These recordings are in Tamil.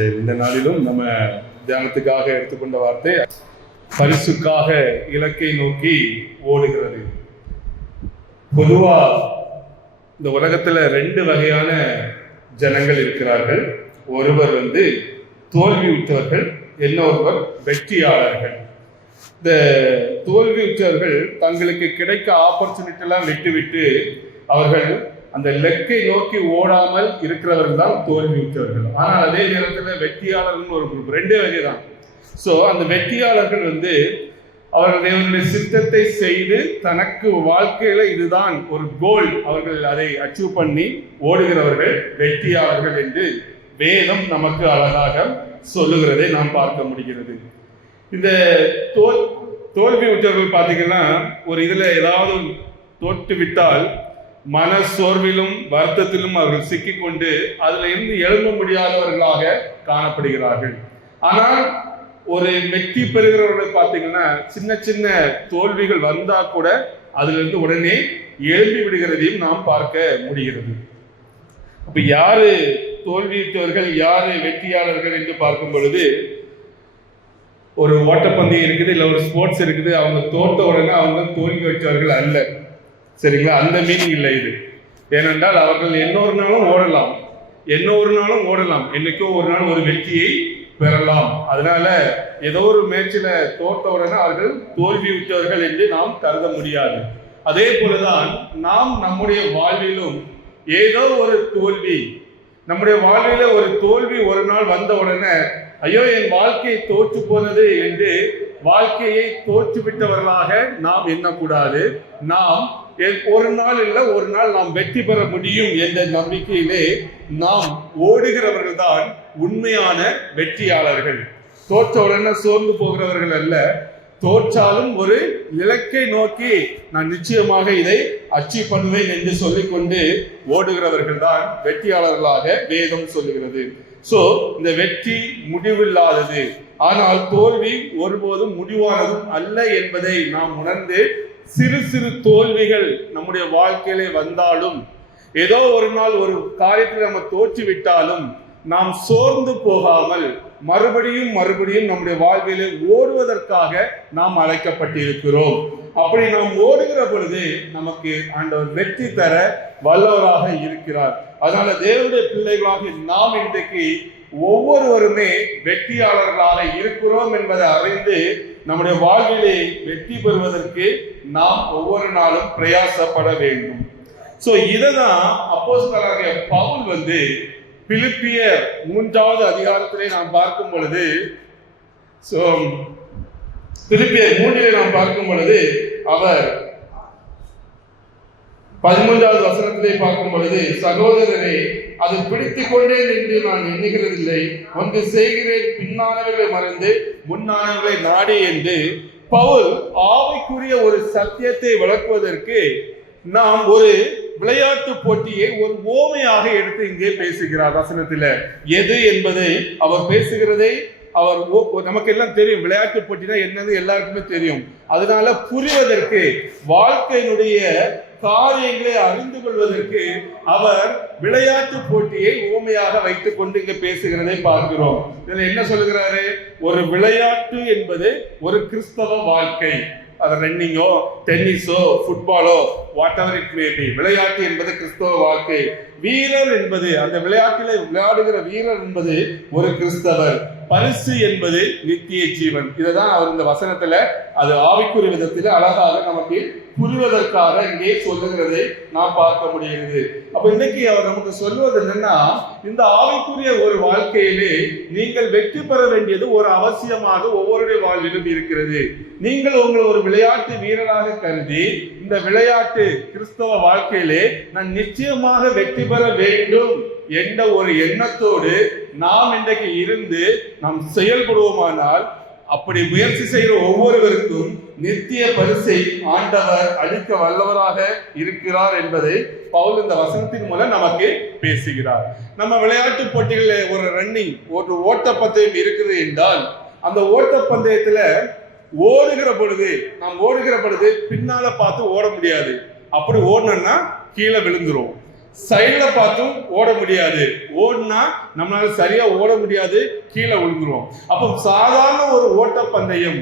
இந்த நாளிலும் நம்ம தியானத்துக்காக எடுத்துக்கொண்ட வார்த்தை பரிசுக்காக இலக்கை நோக்கி ஓடுகிறது. பொதுவா இந்த உலகத்துல ரெண்டு வகையான ஜனங்கள் இருக்கிறார்கள். ஒருவர் தோல்வியுற்றவர்கள், இன்னொருவர் வெற்றியாளர்கள். இந்த தோல்வியுற்றவர்கள் தங்களுக்கு கிடைக்க ஆப்பர்ச்சுனிட்டி எல்லாம் விட்டு அவர்கள் அந்த லெக்கை நோக்கி ஓடாமல் இருக்கிறவர்கள் தான் தோல்வியுற்றவர்கள். ஆனால் அதே நேரத்தில் வெற்றியாளர்கள் ஒரு குரூப், ரெண்டே வகை தான். ஸோ அந்த வெற்றியாளர்கள் அவர்கள் தேவனுடைய சித்தத்தை செய்து தனக்கு வாழ்க்கையில இதுதான் ஒரு கோல், அவர்கள் அதை அச்சீவ் பண்ணி ஓடுகிறவர்கள் வெற்றியாளர்கள் என்று வேதம் நமக்கு அழகாக சொல்லுகிறதை நாம் பார்க்க முடிகிறது. இந்த தோல்வியுற்றவர்கள் பார்த்தீங்கன்னா ஒரு இதுல ஏதாவது தோற்று விட்டால் மன சோர்விலும் வருத்தத்திலும் அவர்கள் சிக்கிக்கொண்டு அதுல இருந்து எழும்ப முடியாதவர்களாக காணப்படுகிறார்கள். ஆனால் ஒரு வெற்றி பெறுகிறவர்களை பார்த்தீங்கன்னா சின்ன சின்ன தோல்விகள் வந்தா கூட அதுல இருந்து உடனே எழும்பி விடுகிறதையும் நாம் பார்க்க முடிகிறது. அப்ப யாரு தோல்வியுற்றவர்கள், யாரு வெற்றியாளர்கள் என்று பார்க்கும் பொழுது, ஒரு ஓட்டப்பந்தயம் இருக்குது, இல்ல ஒரு ஸ்போர்ட்ஸ் இருக்குது, அவங்க தோட்ட உடனே அவங்க தோல்வி வச்சவர்கள் அல்ல. சரிங்களா? அந்த மீனிங் இல்லை இது. ஏனென்றால் அவர்கள் இன்னொரு நாளும் ஓடலாம், என்னைக்கோ ஒரு நாள் ஒரு வெற்றியை பெறலாம். அதனால ஏதோ ஒரு மேட்சில் தோட்ட உடனே அவர்கள் தோல்வியுற்றவர்கள் என்று நாம் கருத முடியாது. அதே போலதான் நாம் நம்முடைய வாழ்விலும் ஏதோ ஒரு தோல்வி, நம்முடைய வாழ்வில ஒரு தோல்வி ஒரு நாள் வந்த உடனே ஐயோ என் வாழ்க்கை தோற்று போனது என்று வாழ்க்கையை தோற்றுவிட்டவர்களாக நாம் எண்ணக்கூடாது. நாம் ஒரு நாள் இல்ல ஒரு நாள் நாம் வெற்றி பெற முடியும் என்ற நம்பிக்கையிலே நாம் ஓடுகிறவர்கள் தான் உண்மையான வெற்றியாளர்கள். தோற்ற உடனே சோர்ந்து போகிறவர்கள் அல்ல. தோற்றாலும் ஒரு இலக்கை நோக்கி நான் நிச்சயமாக இதை அச்சீவ் பண்ணுவேன் என்று சொல்லிக்கொண்டு ஓடுகிறவர்கள் தான் வெற்றியாளர்களாக வேதம் சொல்லுகிறது. சோ இந்த வெற்றி முடிவில்லாதது, ஆனால் தோல்வி ஒருபோதும் முடிவானதும் அல்ல என்பதை நாம் உணர்ந்து சிறு சிறு தோல்விகள் நம்முடைய வாழ்க்கையிலே வந்தாலும், ஏதோ ஒரு நாள் ஒரு காரியத்தில் நம்ம தோற்று விட்டாலும் நாம் சோர்ந்து போகாமல் மறுபடியும் நம்முடைய வாழ்விலே ஓடுவதற்காக நாம் அழைக்கப்பட்டிருக்கிறோம். அப்படி நாம் ஓடுகிற பொழுது நமக்கு ஆண்டவர் வெற்றி தர வல்லவராக இருக்கிறார். அதனால தேவனுடைய பிள்ளைகளாக நாம் இன்றைக்கு ஒவ்வொருவருமே வெற்றியாளர்களாக இருக்கிறோம் என்பதை அறிந்து நம்முடைய வாழ்விலே வெற்றி பெறுவதற்கு நாம் ஒவ்வொரு நாளும் பிரயாசப்பட வேண்டும். சோ இததான் அப்போஸ்தலராகிய பவுல் பிலிப்பியர் 3வது அதிகாரத்திலே நாம் பார்க்கும் பொழுது, பிலிப்பியர் 3 நாம் பார்க்கும் பொழுது அவர் 13வது வசனத்திலே பார்க்கும் பொழுது, சகோதரரே அது பிடித்துக் கொண்டேன் என்று நான் எண்ணுகிறதில்லை, ஒன்று செய்கிறேன், பின்னானவர்களை மறந்து முன்னானவர்களை நாடி என்று பவுல் ஆவிக்குரிய ஒரு சத்தியத்தை விளக்குவதற்கு நாம் ஒரு விளையாட்டு போட்டியை ஒரு ஓமையாக எடுத்து இங்கே பேசுகிறார் வசனத்துல. எது என்பதை அவர் பேசுகிறதை நமக்கு எல்லாம் தெரியும். விளையாட்டு போட்டினா என்னன்னு எல்லாருக்குமே தெரியும். அதனால புரிவதற்கு, வாழ்க்கையினுடைய காரியங்களை அறிந்து கொள்வதற்கு அவர் விளையாட்டு போட்டியை ஓமையாக வைத்துக் கொண்டு இங்க பேசுகிறதை பார்க்கிறோம். இதுல என்ன சொல்லுகிறாரு? ஒரு விளையாட்டு என்பது ஒரு கிறிஸ்தவ வாழ்க்கை. அது ரன்னிங்கோ, டென்னிஸோ, ஃபுட்பாலோ, whatever it may be, விளையாட்டு என்பது கிறிஸ்தவ வாழ்க்கை. வீரர் என்பது, அந்த விளையாட்டிலே விளையாடுகிற வீரர் என்பது ஒரு கிறிஸ்தவர். பரிசு என்பது நித்திய ஜீவன். இதுதான் அவர் இந்த வசனத்துல அது ஆவிக்குரிய விதத்தில் அழகாக நமக்கு புரிவதற்காக இங்கே சொல்லுகிறதை நாம் பார்க்க முடிகிறது. அப்ப இன்னைக்கு அவர் நமக்கு சொல்வது என்னன்னா, இந்த ஆவிக்குரிய ஒரு வாழ்க்கையிலே நீங்கள் வெற்றி பெற வேண்டியது ஒரு அவசியமாக ஒவ்வொருடைய வாழ்விலும் இருக்கிறது. நீங்கள் உங்களை ஒரு விளையாட்டு வீரராக கருதி இந்த விளையாட்டு கிறிஸ்தவ வாழ்க்கையிலே நான் நிச்சயமாக வெற்றி பெற வேண்டும் என்ற ஒரு எண்ணத்தோடு நாம் இன்றைக்கு இருந்து நாம் செயல்படுவோமானால், அப்படி முயற்சி செய்கிற ஒவ்வொருவருக்கும் நித்திய பரிசை ஆண்டவர் அளிக்க வல்லவராக இருக்கிறார் என்பதை பவுல் இந்த வசனத்தின் மூலம் நமக்கு பேசுகிறார். நம்ம விளையாட்டு போட்டிகளில் ஒரு ரன்னிங், ஒரு ஓட்டப்பந்தயம் இருக்குது என்றால், அந்த ஓட்டப்பந்தயத்துல ஓடுகிற பொழுது பின்னால பார்த்து ஓட முடியாது. அப்படி ஓடணும்னா கீழே விழுந்துரும். சைடுல பார்த்தும் ஓட முடியாது. ஓடுனா நம்மளால சரியா ஓட முடியாது, கீழே விழுந்துருவோம். அப்போ சாதாரண ஒரு ஓட்டப்பந்தயம்,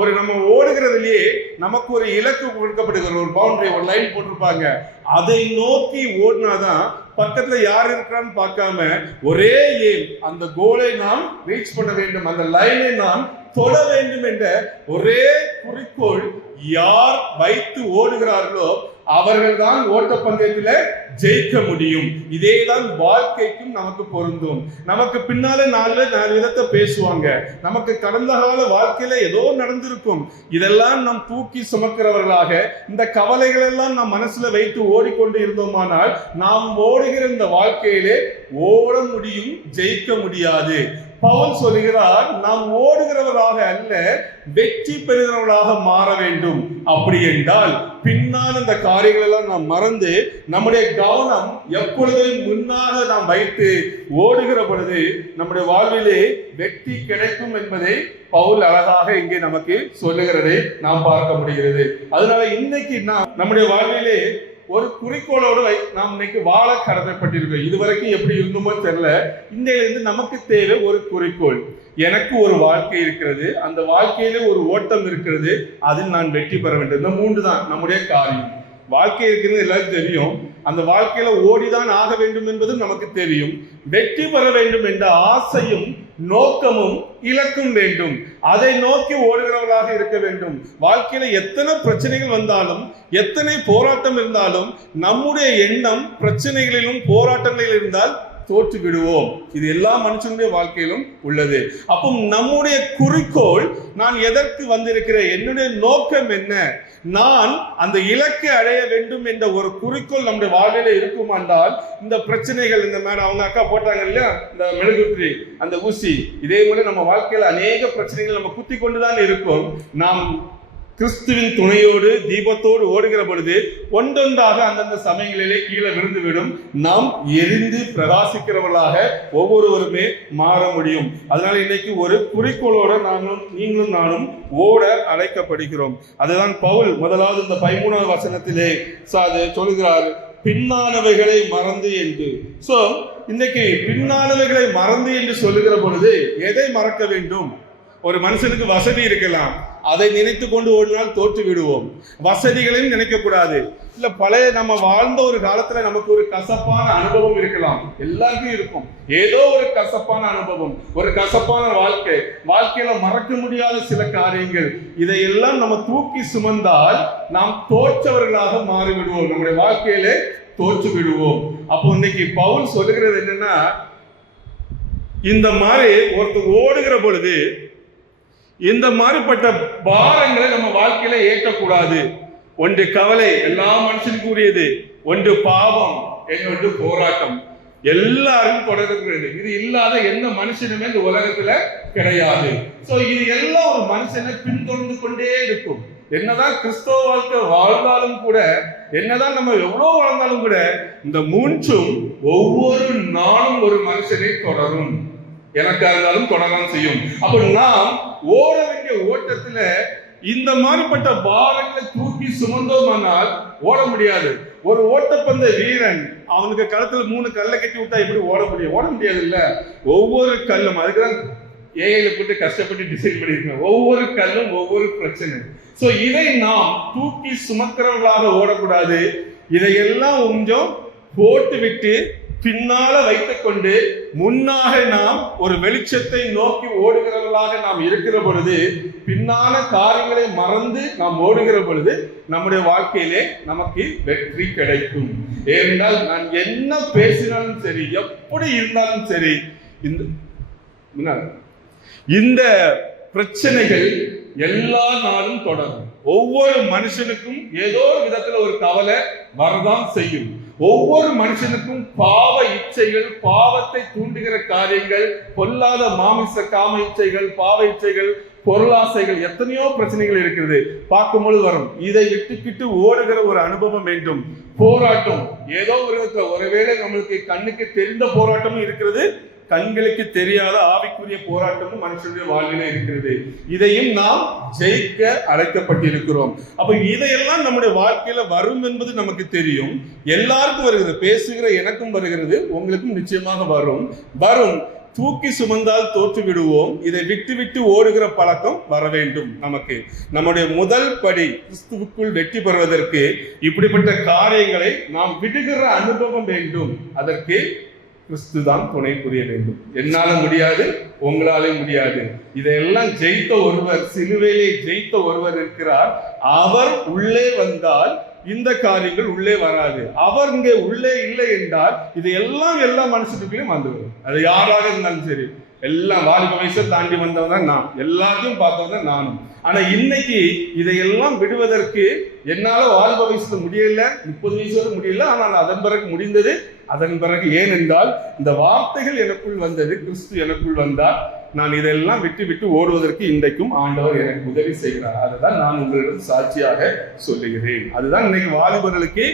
ஒரு நம்ம ஓடுகிறதுலயே நமக்கு ஒரு இலக்கு கொடுக்கப்படுகிற ஒரு பவுண்டரி, ஒரு லைன் போட்டிருப்பாங்க. அதை நோக்கி ஓடினாதான் பக்கத்துல யார் இருக்கிறான்னு பார்க்காம ஒரே எய்ம், அந்த கோலை நாம் ரீச் பண்ண வேண்டும், அந்த லைனை நாம் தொட வேண்டும் என்ற ஒரே குறிக்கோள் யார் வைத்து ஓடுகிறார்களோ அவர்கள் தான் ஓட்டப்பந்தயத்துல ஜெயிக்க முடியும். இதேதான் வாழ்க்கைக்கும் நமக்கு பொருந்தும். நமக்கு பின்னால நாலு விதத்தை பேசுவாங்க. நமக்கு கடந்த கால வாழ்க்கையில ஏதோ நடந்திருக்கும். இதெல்லாம் நாம் தூக்கி சுமக்கிறவர்களாக இந்த கவலைகள் எல்லாம் நாம் மனசுல வைத்து ஓடிக்கொண்டு இருந்தோமானால் நாம் ஓடுகிற இந்த வாழ்க்கையிலே ஓட முடியும், ஜெயிக்க முடியாது. பவுல் சொல்லுகிறார், நாம் ஓடுகிறவராக அல்ல வெற்றி பெறுகிறவர்களாக மாற வேண்டும். அப்படி என்றால் பின்னால் இந்த காரியங்கள் எல்லாம் நாம் மறந்து நம்முடைய கவனம் எப்பொழுதும் முன்னாக நாம் வைத்து ஓடுகிற பொழுது நம்முடைய வாழ்விலே வெற்றி கிடைக்கும் என்பதை பவுல் அழகாக இங்கே நமக்கு சொல்லுகிறதை நாம் பார்க்க முடிகிறது. அதனால இன்னைக்கு நாம் நம்முடைய வாழ்விலே ஒரு குறிக்கோளோடு நாம் இன்னைக்கு வாழ கடமைப்பட்டிருக்கோம். இதுவரைக்கும் எப்படி இருந்தோமோ தெரியல. இன்றையிலிருந்து நமக்கு தேவை ஒரு குறிக்கோள். எனக்கு ஒரு வாழ்க்கை இருக்கிறது, அந்த வாழ்க்கையில ஒரு ஓட்டம் இருக்கிறது, அதில் நான் வெற்றி பெற வேண்டும். இந்த 3 தான் நம்முடைய காரியம். வாழ்க்கை இருக்கிறது எல்லாருக்கும் தெரியும். அந்த வாழ்க்கையில ஓடிதான் ஆக வேண்டும் என்பது நமக்கு தெரியும். வெற்றி பெற வேண்டும் என்ற ஆசையும் நோக்கமும் இலக்கும் வேண்டும். அதை நோக்கி ஓடுகிறவர்களாக இருக்க வேண்டும். வாழ்க்கையில எத்தனை பிரச்சனைகள் வந்தாலும், எத்தனை போராட்டம் இருந்தாலும், நம்முடைய எண்ணம் பிரச்சனைகளிலும் போராட்டங்களில் இருந்தால் தோற்று விடுவோம். இது எல்லா மனுஷனுடைய வாழ்க்கையிலும் உள்ளது. அப்போ நம்முடைய குறிக்கோள், நான் எதற்கு வந்திருக்கிறேன், என்னுடைய நோக்கம் என்ன, நான் அந்த இலக்கை அடைய வேண்டும் என்ற ஒரு குறிக்கோள் நம்முடைய வாழ்க்கையில இருக்குமானால் இந்த பிரச்சனைகள், இந்த மேடம் அவங்க அக்கா போட்டாங்க இல்லையா இந்த மெழுகுத்திரி, அந்த ஊசி, இதே மாதிரி நம்ம வாழ்க்கையில அநேக பிரச்சனைகள் நம்ம குத்தி கொண்டுதான் இருக்கும். நாம் கிறிஸ்துவின் துணையோடு தீபத்தோடு ஓடுகிற பொழுது ஒன்றொன்றாக அந்தந்த சமயங்களிலே கீழே விழுந்துவிடும். நாம் எரிந்து பிரகாசிக்கிறவர்களாக ஒவ்வொருவருமே மாற முடியும். அதனால இன்னைக்கு ஒரு குறிக்கோளோட நீங்களும் நானும் ஓட அழைக்கப்படுகிறோம். அதுதான் பவுல் முதலாவது இந்த 13வது வசனத்திலே சொல்கிறார், பின்னானவைகளை மறந்து என்று. சோ இன்னைக்கு பின்னானவைகளை மறந்து என்று சொல்லுகிற பொழுது எதை மறக்க வேண்டும்? ஒரு மனுஷனுக்கு வசதி இருக்கலாம், அதை நினைத்து கொண்டு ஓடினால் தோற்று விடுவோம். வசதிகளையும் நினைக்க கூடாது. இல்ல பழைய நம்ம வாழ்ந்த ஒரு காலத்துல நமக்கு ஒரு கசப்பான அனுபவம் இருக்கலாம், எல்லாருக்கும் இருக்கும். ஏதோ ஒரு கசப்பான அனுபவம், ஒரு கசப்பான வாழ்க்கையில மறக்க முடியாத சில காரியங்கள், இதையெல்லாம் நம்ம தூக்கி சுமந்தால் நாம் தோற்றவர்களாக மாறிவிடுவோம், நம்முடைய வாழ்க்கையில தோற்று விடுவோம். அப்போ இன்னைக்கு பவுல் சொல்லுகிறது என்னன்னா, இந்த மாதிரி ஒருத்தர் ஓடுகிற பொழுது இந்த மாதிரிப்பட்ட பாரங்களை நம்ம வாழ்க்கையில ஏற்கக்கூடாது. ஒன்று கவலை, எல்லா மனுஷனுக்கும் உரியது. ஒன்று பாவம், இன்னொன்று போராட்டம். எல்லாரும் தொடர்கிறது. இது இல்லாத எந்த மனுஷனுமே இந்த உலகத்துல கிடையாது. சோ இது எல்லாம் ஒரு மனுஷனை பின்தொடர்ந்து கொண்டே இருக்கும். என்னதான் கிறிஸ்தவ வாழ்க்கை வாழ்ந்தாலும் கூட, என்னதான் நம்ம எவ்வளவு வாழ்ந்தாலும் கூட, இந்த 3ம் ஒவ்வொரு நாளும் ஒரு மனுஷனை தொடரும். எனக்கா இருந்தாலும் தொடரலாம் செய்யும். அப்ப நாம் ஓட வேண்டிய ஓட்டத்துல இந்த மாதிரிப்பட்ட பாரங்களை தூக்கி சுமந்தோமானால் ஓட முடியாது. ஒரு ஓட்டப்பந்த வீரன், அவனுக்கு களத்துல 3 கல்லை கட்டி விட்டா எப்படி ஓட முடியும்? ஓட முடியாது இல்ல. ஒவ்வொரு கல்லும், அதுக்குதான் ஏஐல போட்டு கஷ்டப்பட்டு டிசைன் பண்ணிருக்கோம். ஒவ்வொரு கல்லும் ஒவ்வொரு பிரச்சனை. சோ இதை நாம் தூக்கி சுமக்கிறவர்களாக ஓடக்கூடாது. இதையெல்லாம் கொஞ்சம் போட்டு விட்டு பின்னால வைத்துக் கொண்டு முன்னாக நாம் ஒரு வெளிச்சத்தை நோக்கி ஓடுகிறவர்களாக நாம் இருக்கிற பொழுது, பின்னான காரியங்களை மறந்து நாம் ஓடுகிற பொழுது நம்முடைய வாழ்க்கையிலே நமக்கு வெற்றி கிடைக்கும். ஏனென்றால் நான் என்ன பேசினாலும் சரி, எப்படி இருந்தாலும் சரி, இந்த பிரச்சனைகள் எல்லா நாளும் தொடரும். ஒவ்வொரு மனுஷனுக்கும் ஏதோ விதத்துல ஒரு கவலை வரதான் செய்யும். ஒவ்வொரு மனுஷனுக்கும் பாவ இச்சைகள், பாவத்தை தூண்டுகிற காரியங்கள், பொல்லாத மாமிச காம இச்சைகள், பாவ இச்சைகள், பொருளாசைகள், எத்தனையோ பிரச்சனைகள் இருக்கிறது. பார்க்கும்போது வரும். இதை விட்டுக்கிட்டு ஓடுகிற ஒரு அனுபவம் வேண்டும். போராட்டம் ஏதோ ஒருவேளை நம்மளுக்கு கண்ணுக்கு தெரிந்த போராட்டமும் இருக்கிறது, கண்களுக்கு தெரியாத ஆவிக்குரிய போராட்டமும் மனுஷனுடைய வாழ்விலே இருக்கிறது. இதையும் நாம் ஜெயிக்க அழைக்கப்பட்டிருக்கிறோம். அப்ப இதையெல்லாம் நம்முடைய வாழ்க்கையில வரும் என்பது நமக்கு தெரியும். எல்லாருக்கும் வருகிறது, பேசுகிற எனக்கும் வருகிறது, உங்களுக்கும் நிச்சயமாக வரும். தூக்கி சுமந்தால் தோற்று விடுவோம். இதை விட்டு விட்டு ஓடுகிற பழக்கம் வர வேண்டும். நமக்கு நம்முடைய முதல் படி கிறிஸ்துவுக்குள் வெற்றி பெறுவதற்கு இப்படிப்பட்ட காரியங்களை நாம் விடுகிற அனுபவம் வேண்டும். அதற்கு கிறிஸ்து தான் துணை புரிய வேண்டும். என்னால முடியாது, உங்களாலே முடியாது. இதையெல்லாம் ஜெயித்த ஒருவர், சிலுவையிலே ஜெயித்த ஒருவர் இருக்கிறார். அவர் உள்ளே வந்தால் இந்த காரியங்கள் உள்ளே வராது. அவர் இங்கே உள்ளே இல்லை என்றால் இது எல்லாம் எல்லா மனுஷனுக்குள்ளேயும் வந்துவிடும். அது யாராக இருந்தாலும் சரி, எல்லாம் வாலிப வயசை தாண்டி வந்தவன் தான் நான், எல்லாத்தையும் பார்த்தவன் தான் நானும். ஆனா இன்னைக்கு இதையெல்லாம் விடுவதற்கு என்னால வாலிப வயசுல முடியல, 30 வயசு வரை முடியல. ஆனால் அதன் பிறகு முடிந்தது. அதன் பிறகு ஏன் என்றால் இந்த வார்த்தைகள் எனக்குள் வந்தது, கிறிஸ்து எனக்குள் வந்தார். நான் இதெல்லாம் விட்டு விட்டு ஓடுவதற்கு இன்றைக்கும் ஆண்டவர் எனக்கு உதவி செய்கிறார். அதுதான் நான் உங்களிடம் சாட்சியாக சொல்லுகிறேன். அதுதான் இன்னைக்கு வாலிபர்களுக்கு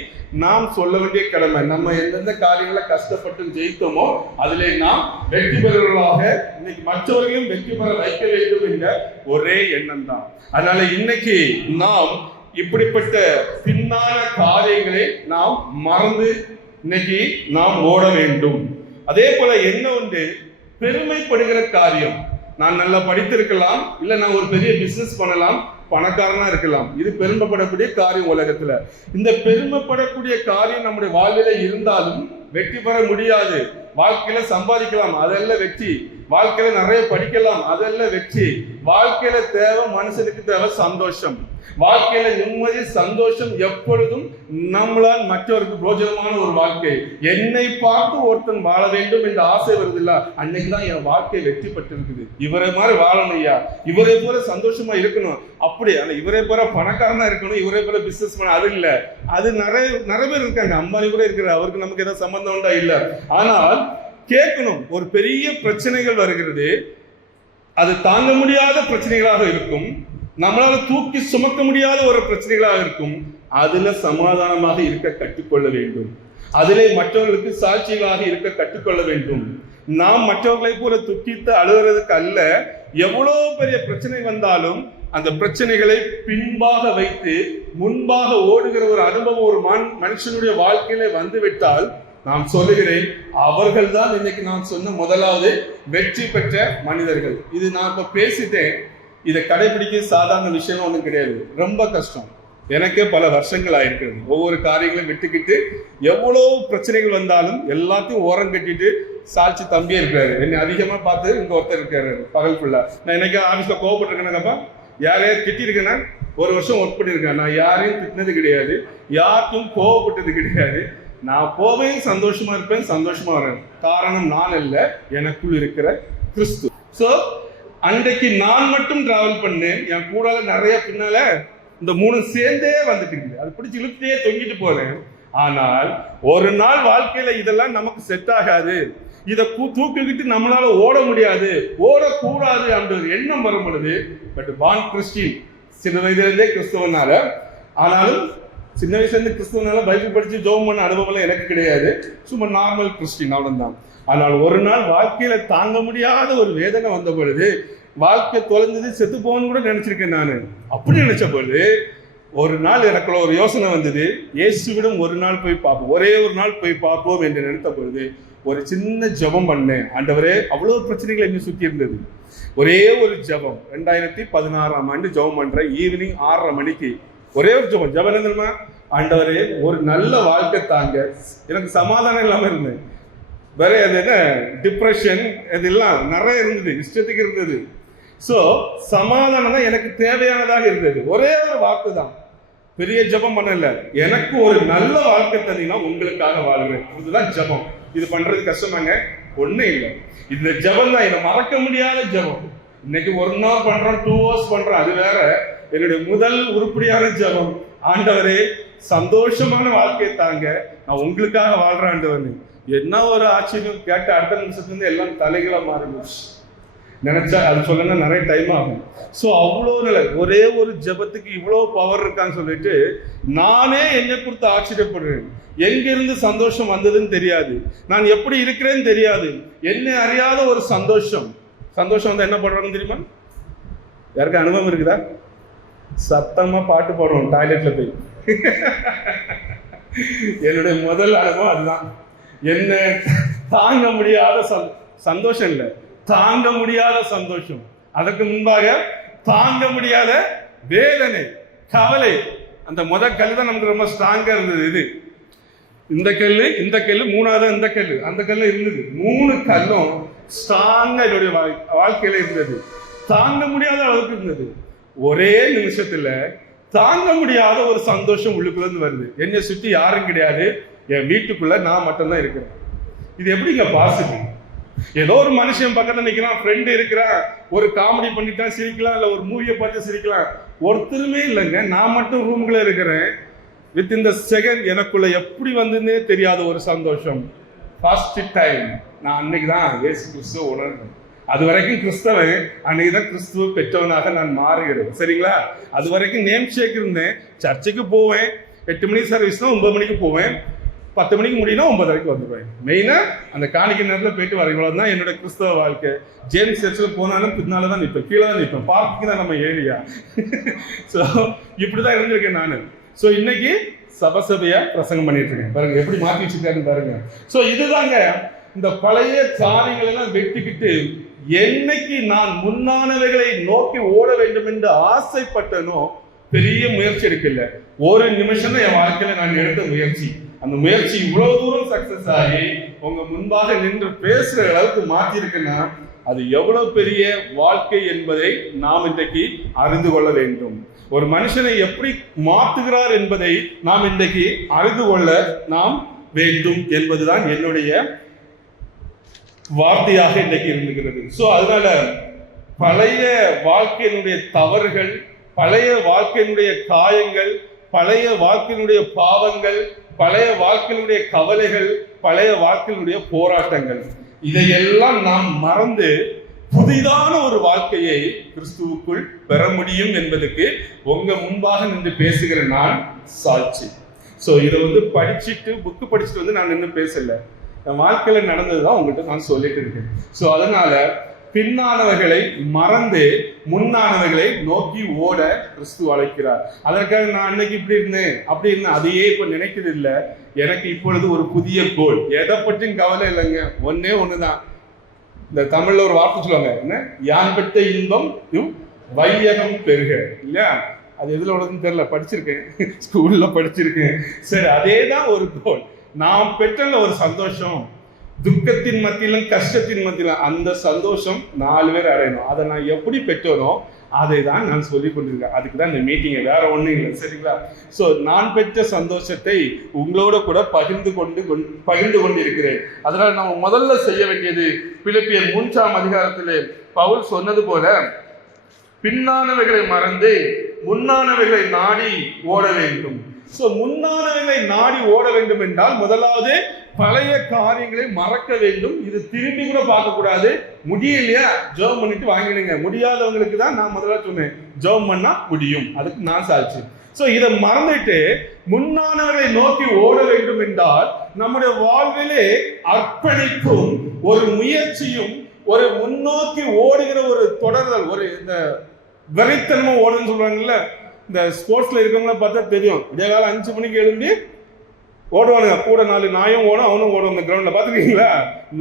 நாம் சொல்ல வேண்டிய கடமை. நம்ம எந்தெந்த காரியங்களை கஷ்டப்பட்டு ஜெயித்தோமோ அதிலே நாம் வெற்றி பெறுவர்களாக இன்னைக்கு மற்றவர்களையும் வெற்றி பெற வைக்க வேண்டும் என்ற ஒரே எண்ணம் தான். அதனால இன்னைக்கு நாம் இப்படிப்பட்ட பின்னான காரியங்களை நாம் மறந்து இன்னைக்கு நாம் ஓட வேண்டும். அதே போல என்ன ஒன்று, பெருமைப்படுகிற காரியம். நான் நல்லா படித்திருக்கலாம், இல்ல நான் ஒரு பெரிய பிசினஸ் பண்ணலாம், பணக்காரனா இருக்கலாம். இது பெருமைப்படக்கூடிய காரியம் உலகத்துல. இந்த பெருமைப்படக்கூடிய காரியம் நம்முடைய வாழ்வில இருந்தாலும் வெற்றி பெற முடியாது. வாழ்க்கையில சம்பாதிக்கலாம், அதெல்லாம் வெற்றி. வாழ்க்கையில நிறைய படிக்கலாம், அதெல்லாம் வெற்றி. வாழ்க்கையில தேவை, மனுஷனுக்கு தேவை சந்தோஷம். வாழ்க்கையில நிம்மதி, சந்தோஷம் எப்பொழுதும் நம்மளால் மற்றவருக்கு பிரோஜனமான ஒரு வாழ்க்கை. என்னை பார்த்து ஒருத்தன் வாழ வேண்டும் என்ற ஆசை வருது இல்ல, அன்னைக்குதான் என் வாழ்க்கை வெற்றி பெற்று இருக்குது. இவரை மாதிரி வாழணும் ஐயா, இவரை போல சந்தோஷமா இருக்கணும், அப்படி ஆனா இவரை போல பணக்காரனா இருக்கணும், இவரை போல பிசினஸ் பண்ண, அது இல்ல. அது நிறைய பேர் இருக்காங்க, அம்பானி கூட இருக்கிற, அவருக்கு நமக்கு ஏதாவது சம்பந்தம் உண்டா? இல்ல. ஆனால் கேட்கணும், ஒரு பெரிய பிரச்சனைகள் வருகிறது, அது தாங்க முடியாத பிரச்சனைகளாக இருக்கும், நம்மளால தூக்கி சுமக்க முடியாத ஒரு பிரச்சனைகளாக இருக்கும். அதுல சமாதானமாக இருக்க கற்றுக்கொள்ள வேண்டும். அதிலே மற்றவர்களுக்கு சாட்சிகளாக இருக்க கற்றுக்கொள்ள வேண்டும். நாம் மற்றவர்களை போல துக்கித்து அழுகிறதுக்கு அல்ல. எவ்வளவு பெரிய பிரச்சனை வந்தாலும் அந்த பிரச்சனைகளை பின்பாக வைத்து முன்பாக ஓடுகிற ஒரு அனுபவம் ஒரு மனுஷனுடைய வாழ்க்கையில வந்துவிட்டால், நான் சொல்லுகிறேன், அவர்கள் தான் இன்னைக்கு நான் சொன்ன முதலாவது வெற்றி பெற்ற மனிதர்கள். இது நான் இப்ப பேசிட்டேன். இதை கடைபிடிக்க சாதாரண விஷயம் ஒன்றும் கிடையாது, ரொம்ப கஷ்டம். எனக்கே பல வருஷங்கள் ஆயிருக்கிறது. ஒவ்வொரு காரியங்களையும் விட்டுக்கிட்டு எவ்வளவு பிரச்சனைகள் வந்தாலும் எல்லாத்தையும் ஓரம் கட்டிட்டு சாட்சி தம்பியே இருக்கிறாரு. என்னை அதிகமா பார்த்து இங்க ஒருத்தர் இருக்காரு பகல் ஃபுல்லா. நான் என்னைக்கு ஆபீஸ்ல கோவப்பட்டிருக்கேனாப்பா, யாரையும் திட்டிருக்கேன்னா, ஒரு வருஷம் ஒர்க் பண்ணியிருக்கேன். நான் யாரையும் திட்டினது கிடையாது, யாருக்கும் கோவப்பட்டது கிடையாது. நான் போவேன், சந்தோஷமா இருப்பேன், சந்தோஷமா வரேன். காரணம் நான் அல்ல, எனக்குள் இருக்கிற கிறிஸ்து. சோ அன்றைக்கு நான் மட்டும் டிராவல் பண்ணேன், என் கூட நிறைய பின்னால இந்த 3 சேர்ந்தே வந்துட்டு இருக்குது. அது பிடிச்சி இழுத்துட்டே தொங்கிட்டு போறேன். ஆனால் ஒரு நாள் வாழ்க்கையில இதெல்லாம் நமக்கு செட் ஆகாது, இதை தூக்கிக்கிட்டு நம்மளால ஓட முடியாது, ஓடக்கூடாது என்ற ஒரு எண்ணம் வரும் பொழுது, பட் பான் கிறிஸ்டின், சின்ன வயதிலிருந்தே கிறிஸ்தவனால, ஆனாலும் சின்ன வயசுல இருந்து கிறிஸ்தவனால பைபிள் படிச்சு ஜெபம் பண்ண அனுபவம் எனக்கு கிடையாது. சும்மா நார்மல் கிறிஸ்டின் அவ்வளவுதான். ஆனால் ஒரு நாள் வாழ்க்கையில தாங்க முடியாத ஒரு வேதனை வந்த பொழுது, வாழ்க்கை தொலைஞ்சது, செத்து போகணும்னு கூட நினைச்சிருக்கேன் நான். அப்படி நினைச்ச பொழுது ஒரு நாள் எனக்குள்ள ஒரு யோசனை வந்தது, இயேசுவிடம் ஒரு நாள் போய் பார்ப்போம், ஒரே ஒரு நாள் போய் பார்ப்போம் என்று நினைத்த பொழுது ஒரு சின்ன ஜெபம் பண்ணேன். ஆண்டவரே, அவ்வளவு பிரச்சனைகள் என்ன சுத்தி இருந்தது. ஒரே ஒரு ஜெபம், 2016ஆம் ஆண்டு ஜெபம் பண்றேன். ஈவினிங் 6:30 மணிக்கு ஒரே ஒரு ஜெபம் என்ன தெரியுமா? ஆண்டவரே, ஒரு நல்ல வாழ்க்கை தாங்க. எனக்கு சமாதானம் இல்லாம இருந்தேன். வேற அது என்ன, டிப்ரெஷன் இதெல்லாம் நிறைய இருந்தது, இஷ்டத்துக்கு இருந்தது. சோ சமாதானம் தான் எனக்கு தேவையானதாக இருந்தது. ஒரே ஒரு வாக்கு தான், பெரிய ஜெபம் பண்ணல. எனக்கு ஒரு நல்ல வாழ்க்கை தந்தீங்கன்னா உங்களுக்காக வாழ்வேன். இதுதான் ஜெபம். இது பண்றது கஷ்டமாங்க? ஒண்ணே இல்லை. இந்த ஜெபம் தான் என்னை மறக்க முடியாத ஜெபம். இன்னைக்கு 1 நாள் பண்றோம், 2 hours பண்றோம், அது வேற. என்னுடைய முதல் உருப்படியான ஜெபம், ஆண்டவரே சந்தோஷமான வாழ்க்கையை தாங்க, நான் உங்களுக்காக வாழ்றேன் ஆண்டவரே. என்ன ஒரு ஆச்சரியம்! கேட்ட அடுத்த நிமிஷத்துல இருந்து எல்லாம் தலைகளா மாறிடுச்சு. நினைச்சா அது சொல்லணும்னா நிறைய டைம் ஆகும். ஸோ அவ்வளோ நல்ல ஒரே ஒரு ஜெபத்துக்கு இவ்வளோ பவர் இருக்கான்னு சொல்லிட்டு நானே என்னை குறித்து ஆச்சரியப்படுறேன். எங்கிருந்து சந்தோஷம் வந்ததுன்னு தெரியாது, நான் எப்படி இருக்கிறேன்னு தெரியாது, என்னை அறியாத ஒரு சந்தோஷம். சந்தோஷம் வந்து என்ன பண்றாங்கன்னு தெரியுமா? யாருக்கு அனுபவம் இருக்குதா? சத்தமா பாட்டு பாடுவோம் டாய்லெட்ல போய். என்னுடைய முதல் அனுபவம் அதுதான். என்ன தாங்க முடியாத சந்தோஷம் இல்லை, தாங்க முடியாத சந்தோஷம். அதற்கு முன்பாக தாங்க முடியாத வேதனை, கவலை. அந்த முதல் கல் தான் நமக்கு ரொம்ப ஸ்ட்ராங்கா இருந்தது. இது இந்த கல்லு மூணாவது இந்த கல்லு அந்த கல்லு இருந்தது. 3 கல்லும் ஸ்ட்ராங்கா என்னுடைய வாழ்க்கையில இருந்தது. தாங்க முடியாத அளவுக்கு இருந்தது. ஒரே நிமிஷத்துல தாங்க முடியாத ஒரு சந்தோஷம் உள்ளுக்குள்ள இருந்து வருது. என்னை சுற்றி யாரும் கிடையாது, என் வீட்டுக்குள்ள நான் மட்டும்தான் இருக்கிறேன். இது எப்படிங்க பாசிபிள்? ஏதோ ஒரு மனுஷன் பக்கத்துல நிக்கிறான், ஃப்ரெண்டு இருக்கிறான், ஒரு காமெடி பண்ணிட்டா சிரிக்கலாம், இல்ல ஒரு மூவியை பார்த்து சிரிக்கலாம். ஒருத்தருமே இல்லைங்க, நான் மட்டும் ரூம்குள்ள இருக்கிறேன். வித் இந்த செகண்ட் எனக்குள்ள எப்படி வந்ததுன்னே தெரியாத ஒரு சந்தோஷம். ஃபர்ஸ்ட் டைம் நான் அன்னைக்கு தான் இயேசு கிறிஸ்துவ உணர்ந்தேன். அது வரைக்கும் கிறிஸ்தவன், அன்னைக்கு தான் கிறிஸ்துவ பெற்றவனாக நான் மாறுகிறேன். சரிங்களா? அது வரைக்கும் நேம் ஷேக் இருந்தேன். சர்ச்சுக்கு போவேன், 8 மணிக்கு சர்வீஸ்னா 9 மணிக்கு போவேன், 10 மணிக்கு முடியும்னா 9 வரைக்கும் வந்துடுவேன். மெயினா அந்த காணிக்கை நேரத்தில் போயிட்டு வரீங்களா தான் என்னோட கிறிஸ்தவ வாழ்க்கை. ஜேம்ஸ் சர்ச்சில் போனாலும் பின்னால தான் நிற்பேன், கீழே தான் நிற்பேன். பார்க்கிங் தான் நம்ம ஏரியா. ஸோ இப்படிதான் இருந்திருக்கேன் நான். ஸோ இன்னைக்கு சபையா பிரசங்கம் பண்ணிட்டு இருக்கேன். பாருங்க எப்படி மாற்றி வச்சிருக்காருன்னு பாருங்க. ஸோ இதுதாங்க இந்த பழைய காரியங்கள் எல்லாம் வெட்டிக்கிட்டு என்னைக்கு நான் முன்னானவைகளை நோக்கி ஓட வேண்டும் என்று ஆசைப்பட்டனோ பெரிய முயற்சி எடுக்கல. ஒரு நிமிஷம் தான் என் வாழ்க்கையில நான் எடுத்த முயற்சி. அந்த முயற்சி இவ்வளவு தூரம் சக்சஸ் ஆகி உங்க முன்பாக நின்று பேசுற அளவுக்கு மாற்றி இருக்குன்னா அது எவ்வளவு பெரிய வாழ்க்கை என்பதை நாம் இன்றைக்கு அறிந்து கொள்ள வேண்டும். ஒரு மனுஷனை எப்படி மாற்றுகிறார் என்பதை நாம் இன்றைக்கு அறிந்து கொள்ள நாம் வேண்டும் என்பதுதான் என்னுடைய வார்த்தையாக இன்றைக்கு இருந்துகிறது. ஸோ அதனால பழைய வாழ்க்கையினுடைய தவறுகள், பழைய வாழ்க்கையினுடைய காயங்கள், பழைய வாழ்க்கையினுடைய பாவங்கள், பழைய வாழ்க்கையினுடைய கவலைகள், பழைய வாழ்க்கையினுடைய போராட்டங்கள், இதையெல்லாம் நாம் மறந்து புதிதான ஒரு வாழ்க்கையை கிறிஸ்துவுக்குள் பெற முடியும் என்பதற்கு உங்க முன்பாக நின்று பேசுகிற நான் சாட்சி. ஸோ இதை வந்து படிச்சுட்டு புக்கு படிச்சுட்டு நான் நின்று பேசல, என் வாழ்க்கையில நடந்ததுதான் உங்கள்கிட்ட நான் சொல்லிட்டு இருக்கேன். ஸோ அதனால பின்னானவர்களை மறந்து முன்னானவர்களை நோக்கி ஓட கிறிஸ்து அழைக்கிறார். அதற்காக நான் அன்னைக்கு இப்படி இருந்தேன் அப்படி இருந்தேன் அதையே இப்ப நினைக்கிறது இல்லை. எனக்கு இப்பொழுது ஒரு புதிய கோல். எதை பற்றியும் கவலை இல்லைங்க, ஒன்னே ஒண்ணுதான். இந்த தமிழ்ல ஒரு வார்த்தை சொல்லுவாங்க, என்ன, யான் பெற்ற இன்பம் வையகம் பெருக. இல்லையா? அது எதுல உள்ளதுன்னு தெரியல, படிச்சிருக்கேன், ஸ்கூல்ல படிச்சிருக்கேன். சரி, அதே தான் ஒரு கோல். நாம் பெற்ற ஒரு சந்தோஷம், துக்கத்தின் மத்தியிலும் கஷ்டத்தின் மத்தியிலும் அந்த சந்தோஷம் 4 பேர் அடையணும். அதை நான் எப்படி பெற்றோனோ அதை தான் நான் சொல்லி கொண்டிருக்கேன். அதுக்கு தான் இந்த மீட்டிங், வேற ஒன்றும் இல்லை. சரிங்களா? ஸோ நான் பெற்ற சந்தோஷத்தை உங்களோட கூட பகிர்ந்து கொண்டு இருக்கிறேன். அதனால நம்ம முதல்ல செய்ய வேண்டியது பிலிப்பியர் 3ஆம் அதிகாரத்திலே பவுல் சொன்னது போல பின்னானவைகளை மறந்து முன்னானவைகளை நாடி ஓட வேண்டும். ஸோ முன்னானவைகளை நாடி ஓட வேண்டும் என்றால் முதலாவது பழைய காரியங்களை மறக்க வேண்டும். இது திரும்பி கூட பார்க்க கூடாது. முடியலையா ஜெபம் பண்ணிட்டு வாங்கிடுங்க. முடியாதவங்களுக்கு தான் நான் முதல்ல சொன்னேன், ஜெபம் பண்ணா முடியும், அதுக்கு நான் சாட்சி. ஸோ இதை மறந்துட்டு முன்னானவர்களை நோக்கி ஓட வேண்டும் என்றால் நம்முடைய வாழ்விலே அர்ப்பணிப்பும் ஒரு முயற்சியும் ஒரு முன்னோக்கி ஓடுகிற ஒரு தொடர்தல், ஒரு இந்த வெறித்தனமா ஓடுன்னு சொல்றாங்கல்ல, இந்த ஸ்போர்ட்ஸ்ல இருக்கவங்கள பார்த்தா தெரியும். விடியகாலம் 5 மணிக்கு எழும்பி ஓடுவானுங்க, கூட 4 நாயும் ஓடும், அவனும் ஓடும். அந்த கிரவுண்ட்ல பாத்துருக்கீங்களா?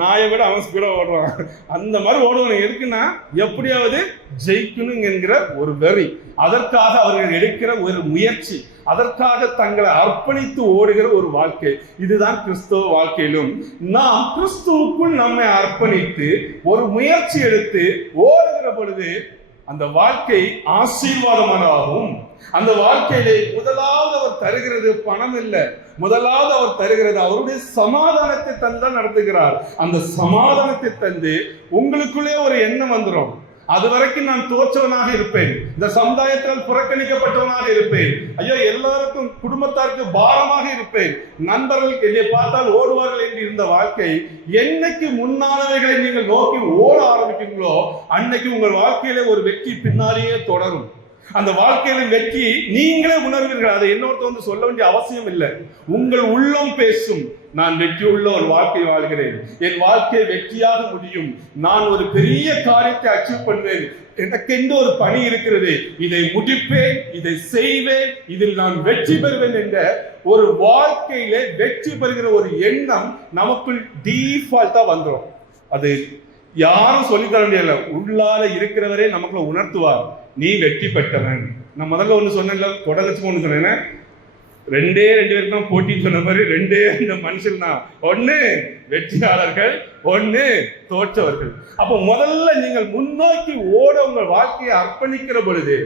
நாயை விட அவன் ஸ்பீடா ஓடுவான். அந்த மாதிரி ஓடுவானுங்க. எதுக்குன்னா எப்படியாவது ஜெயிக்கணும் என்கிற ஒரு வெறி, அதற்காக அவர்கள் எடுக்கிற ஒரு முயற்சி, அதற்காக தங்களை அர்ப்பணித்து ஓடுகிற ஒரு வாழ்க்கை. இதுதான் கிறிஸ்தவ வாழ்க்கையிலும் நாம் கிறிஸ்துவுக்குள் நம்மை அர்ப்பணித்து ஒரு முயற்சி எடுத்து ஓடுகிற பொழுது அந்த வாழ்க்கை ஆசீர்வாதமானதாகும். அந்த வாழ்க்கையிலே முதலாவது அவர் தருகிறது பணம் இல்லை, முதலாவது அவர் தருகிறது அவருடைய சமாதானத்தை தந்து நடத்துகிறார். அந்த சமாதானத்தை தந்து உங்களுக்குள்ளே ஒரு எண்ணம் வந்துடும், அது வரைக்கும் நான் தோற்றவனாக இருப்பேன், இந்த சமுதாயத்தால் புறக்கணிக்கப்பட்டவனாக இருப்பேன், ஐயோ எல்லாருக்கும் குடும்பத்தாருக்கு பாரமாக இருப்பேன், நண்பர்கள் என்னை பார்த்தால் ஓடுவார்கள் என்று இருந்த வாழ்க்கை, என்னைக்கு முன்னானவைகளை நீங்கள் நோக்கி ஓட ஆரம்பிக்கிறீங்களோ அன்னைக்கு உங்கள் வாழ்க்கையில ஒரு வெற்றி பின்னாலேயே தொடரும். அந்த வாழ்க்கையில வெற்றி நீங்களே உணர்வீர்கள். அதை என்னொருத்த வந்து சொல்ல வேண்டிய அவசியம் இல்லை. உங்கள் உள்ளம் பேசும், நான் வெற்றி உள்ள ஒரு வாழ்க்கை வாழ்கிறேன், என் வாழ்க்கை வெற்றியாக முடியும், நான் ஒரு பெரிய காரியத்தை அச்சீவ் பண்ணுவேன், எனக்கென்று ஒரு பணி இருக்கிறது, இதை முடிப்பேன், இதை செய்வேன், இதில் நான் வெற்றி பெறுவேன் என்ற ஒரு வாழ்க்கையிலே வெற்றி பெறுகிற ஒரு எண்ணம் நமக்குள் டீஃபால்ட்டா வந்துடும். அது யாரும் சொல்லித்தர முடியல, உள்ளால இருக்கிறவரே நமக்குள்ள உணர்த்துவார், நீ வெற்றி பெற்றவன். நான் முதல்ல ஒண்ணு சொன்னேன்ல, தொடர்ச்சி ஒண்ணு சொன்னேன், ரெண்டு பேருக்கு தான் போட்டி சொன்ன மாதிரி ரெண்டே இந்த மனுஷன் தான், ஒண்ணு வெற்றியாளர்கள், ஒண்ணு தோற்றவர்கள். அப்போ முதல்ல நீங்கள் முன்னோக்கி ஓட உங்கள் வாழ்க்கையை அர்ப்பணிக்கிற பொழுது,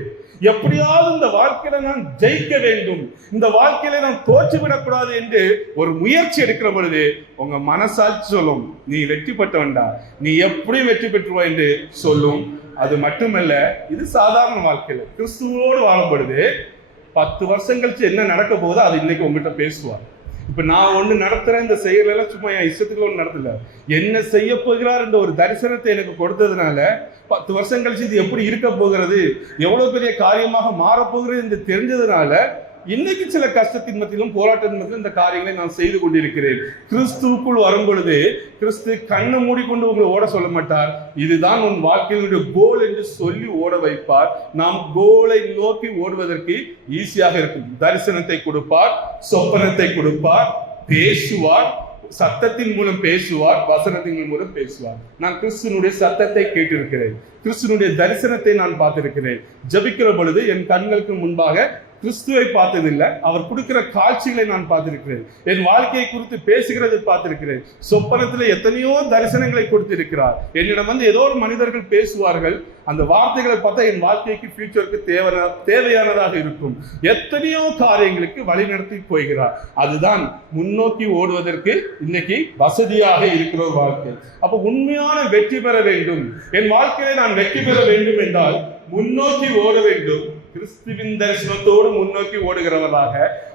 எப்படியாவது இந்த வாழ்க்கையில நான் ஜெயிக்க வேண்டும், இந்த வாழ்க்கையில நான் தோற்றுவிடக்கூடாது என்று ஒரு முயற்சி எடுக்கிற பொழுது உங்க மனசாட்சி சொல்லும், நீ வெற்றி பெற்றவன்டா, நீ எப்படி வெற்றி பெற்றுவா என்று சொல்லும். அது மட்டுமல்ல, இது சாதாரண வாழ்க்கையில கிறிஸ்துவோடு வாழும் பொழுது 10 வருஷம் கழிச்சு என்ன நடக்க போதோ அது இன்னைக்கு உங்ககிட்ட பேசுவார். இப்ப நான் ஒண்ணு நடத்துறேன், இந்த செயலெல்லாம் சும்மா என் இஷ்டத்துக்கு ஒண்ணு நடத்தல, என்ன செய்ய போகிறார் என்ற ஒரு தரிசனத்தை எனக்கு கொடுத்ததுனால 10 வருஷம் கழிச்சு இது எப்படி இருக்க போகிறது, எவ்வளவு பெரிய காரியமாக மாறப்போகிறது என்று தெரிஞ்சதுனால இன்னைக்கு சில கஷ்டத்தின் மத்தியிலும் போராட்டத்தின் மத்தியிலும் இந்த காரியங்களை நான் செய்து கொண்டிருக்கிறேன். கிறிஸ்துவுக்குள் வரும் பொழுது கிறிஸ்து கண்ணை மூடிக்கொண்டு உங்களை ஓட சொல்ல மாட்டார், இதுதான் உன் வாழ்க்கையினுடைய கோல் என்று சொல்லி ஓட வைப்பார். நாம் கோலை நோக்கி ஓடுவதற்கு ஈஸியாக இருக்கும். தரிசனத்தை கொடுப்பார், சொப்பனத்தை கொடுப்பார், பேசுவார், சத்தத்தின் மூலம் பேசுவார், வசனத்தின் மூலம் பேசுவார். நான் கிறிஸ்துனுடைய சத்தத்தை கேட்டிருக்கிறேன், கிறிஸ்துனுடைய தரிசனத்தை நான் பார்த்திருக்கிறேன். ஜபிக்கிற பொழுது என் கண்களுக்கு முன்பாக கிறிஸ்துவை பார்த்ததில்லை, அவர் கொடுக்கிற காட்சிகளை நான் பார்த்திருக்கிறேன், என் வாழ்க்கையை குறித்து பேசுகிறதை பார்த்திருக்கிறேன். சொப்பனத்தில் எத்தனையோ தரிசனங்களை கொடுத்திருக்கிறார். என்னிடம் வந்து ஏதோ ஒரு மனிதர்கள் பேசுவார்கள், அந்த வார்த்தைகளை பார்த்தா என் வாழ்க்கைக்கு ஃபியூச்சருக்கு தேவையானதாக இருக்கும். எத்தனையோ காரியங்களுக்கு வழிநடத்தி போகிறார். அதுதான் முன்னோக்கி ஓடுவதற்கு இன்னைக்கு வசதியாக இருக்கிற ஒரு வாழ்க்கை. அப்ப உண்மையான வெற்றி பெற வேண்டும், என் வாழ்க்கையை நான் வெற்றி பெற வேண்டும் என்றால் முன்னோக்கி ஓட வேண்டும். கிறிஸ்துவின் தரிசனத்தோடு முன்னோக்கி ஓடுகிறவர்களாக,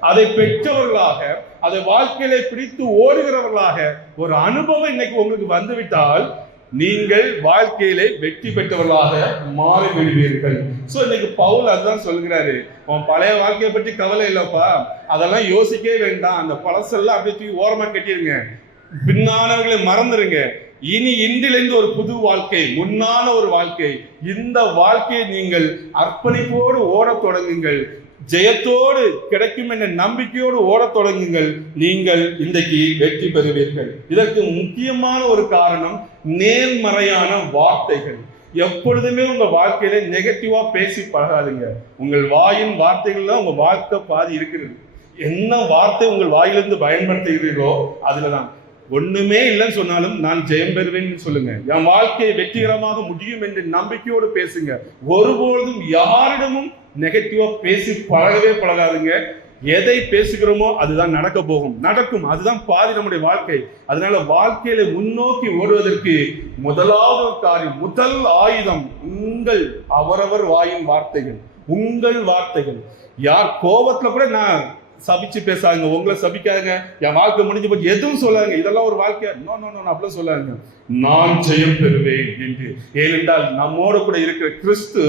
அதை பெற்றவர்களாக, அதை வாழ்க்கையில பிடித்து ஓடுகிறவர்களாக ஒரு அனுபவம் இன்னைக்கு உங்களுக்கு வந்துவிட்டால் நீங்கள் வாழ்க்கையிலே வெற்றி பெற்றவர்களாக மாறி விடுவீர்கள். சோ இன்னைக்கு பவுல் அதுதான் சொல்கிறாரு, உன் பழைய வாழ்க்கையை பற்றி கவலை இல்லப்பா, அதெல்லாம் யோசிக்கவே வேண்டாம், அந்த பழசெல்லாம் அப்படியே ஓரமா கட்டிருங்க, பின்னானவர்களை மறந்துருங்க, இனி இன்றிலிருந்து ஒரு புது வாழ்க்கை, முன்னான ஒரு வாழ்க்கை, இந்த வாழ்க்கையை நீங்கள் அர்ப்பணிப்போடு ஓடத் தொடங்குங்கள், ஜெயத்தோடு கிடைக்கும் என்ற நம்பிக்கையோடு ஓடத் தொடங்குங்கள், நீங்கள் இன்றைக்கு வெற்றி பெறுவீர்கள். இதற்கு முக்கியமான ஒரு காரணம் நேர்மறையான வார்த்தைகள். எப்பொழுதுமே உங்க வாழ்க்கையில நெகட்டிவா பேசி பழகாதீங்க. உங்கள் வாயின் வார்த்தைகள்ல உங்க வாழ்க்கை பாதி இருக்கிறது. என்ன வார்த்தை உங்கள் வாயிலிருந்து பயன்படுத்துகிறீர்களோ அதுலதான். ஒண்ணுமே இல்லைன்னு சொன்னாலும் நான் ஜெயம் பெறுவேன் சொல்லுங்க, என் வாழ்க்கையை வெற்றிகரமாக முடியும் என்று நம்பிக்கையோடு பேசுங்க. ஒருபொழுதும் யாரிடமும் நெகட்டிவா பேசி பழகவே பழகாதுங்க. எதை பேசுகிறோமோ அதுதான் நடக்க போகும், நடக்கும். அதுதான் பாதி நம்முடைய வாழ்க்கை. அதனால வாழ்க்கையில முன்னோக்கி ஓடுவதற்கு முதலாவது காரியம், முதல் ஆயுதம் உங்கள் அவரவர் வாயின் வார்த்தைகள், உங்கள் வார்த்தைகள். யார் கோபத்துல கூட நான் சபிச்சு பேசாங்க, உங்களை சபிக்காங்க, என் வாழ்க்கை முடிஞ்சு போச்சு எதுவும் சொல்லாங்க, இதெல்லாம் ஒரு வாழ்க்கை அப்படிலாம் சொல்லாங்க, நான் ஜெயம் பெறுவேன் என்று. ஏனென்றால் நம்மோடு கூட இருக்கிற கிறிஸ்து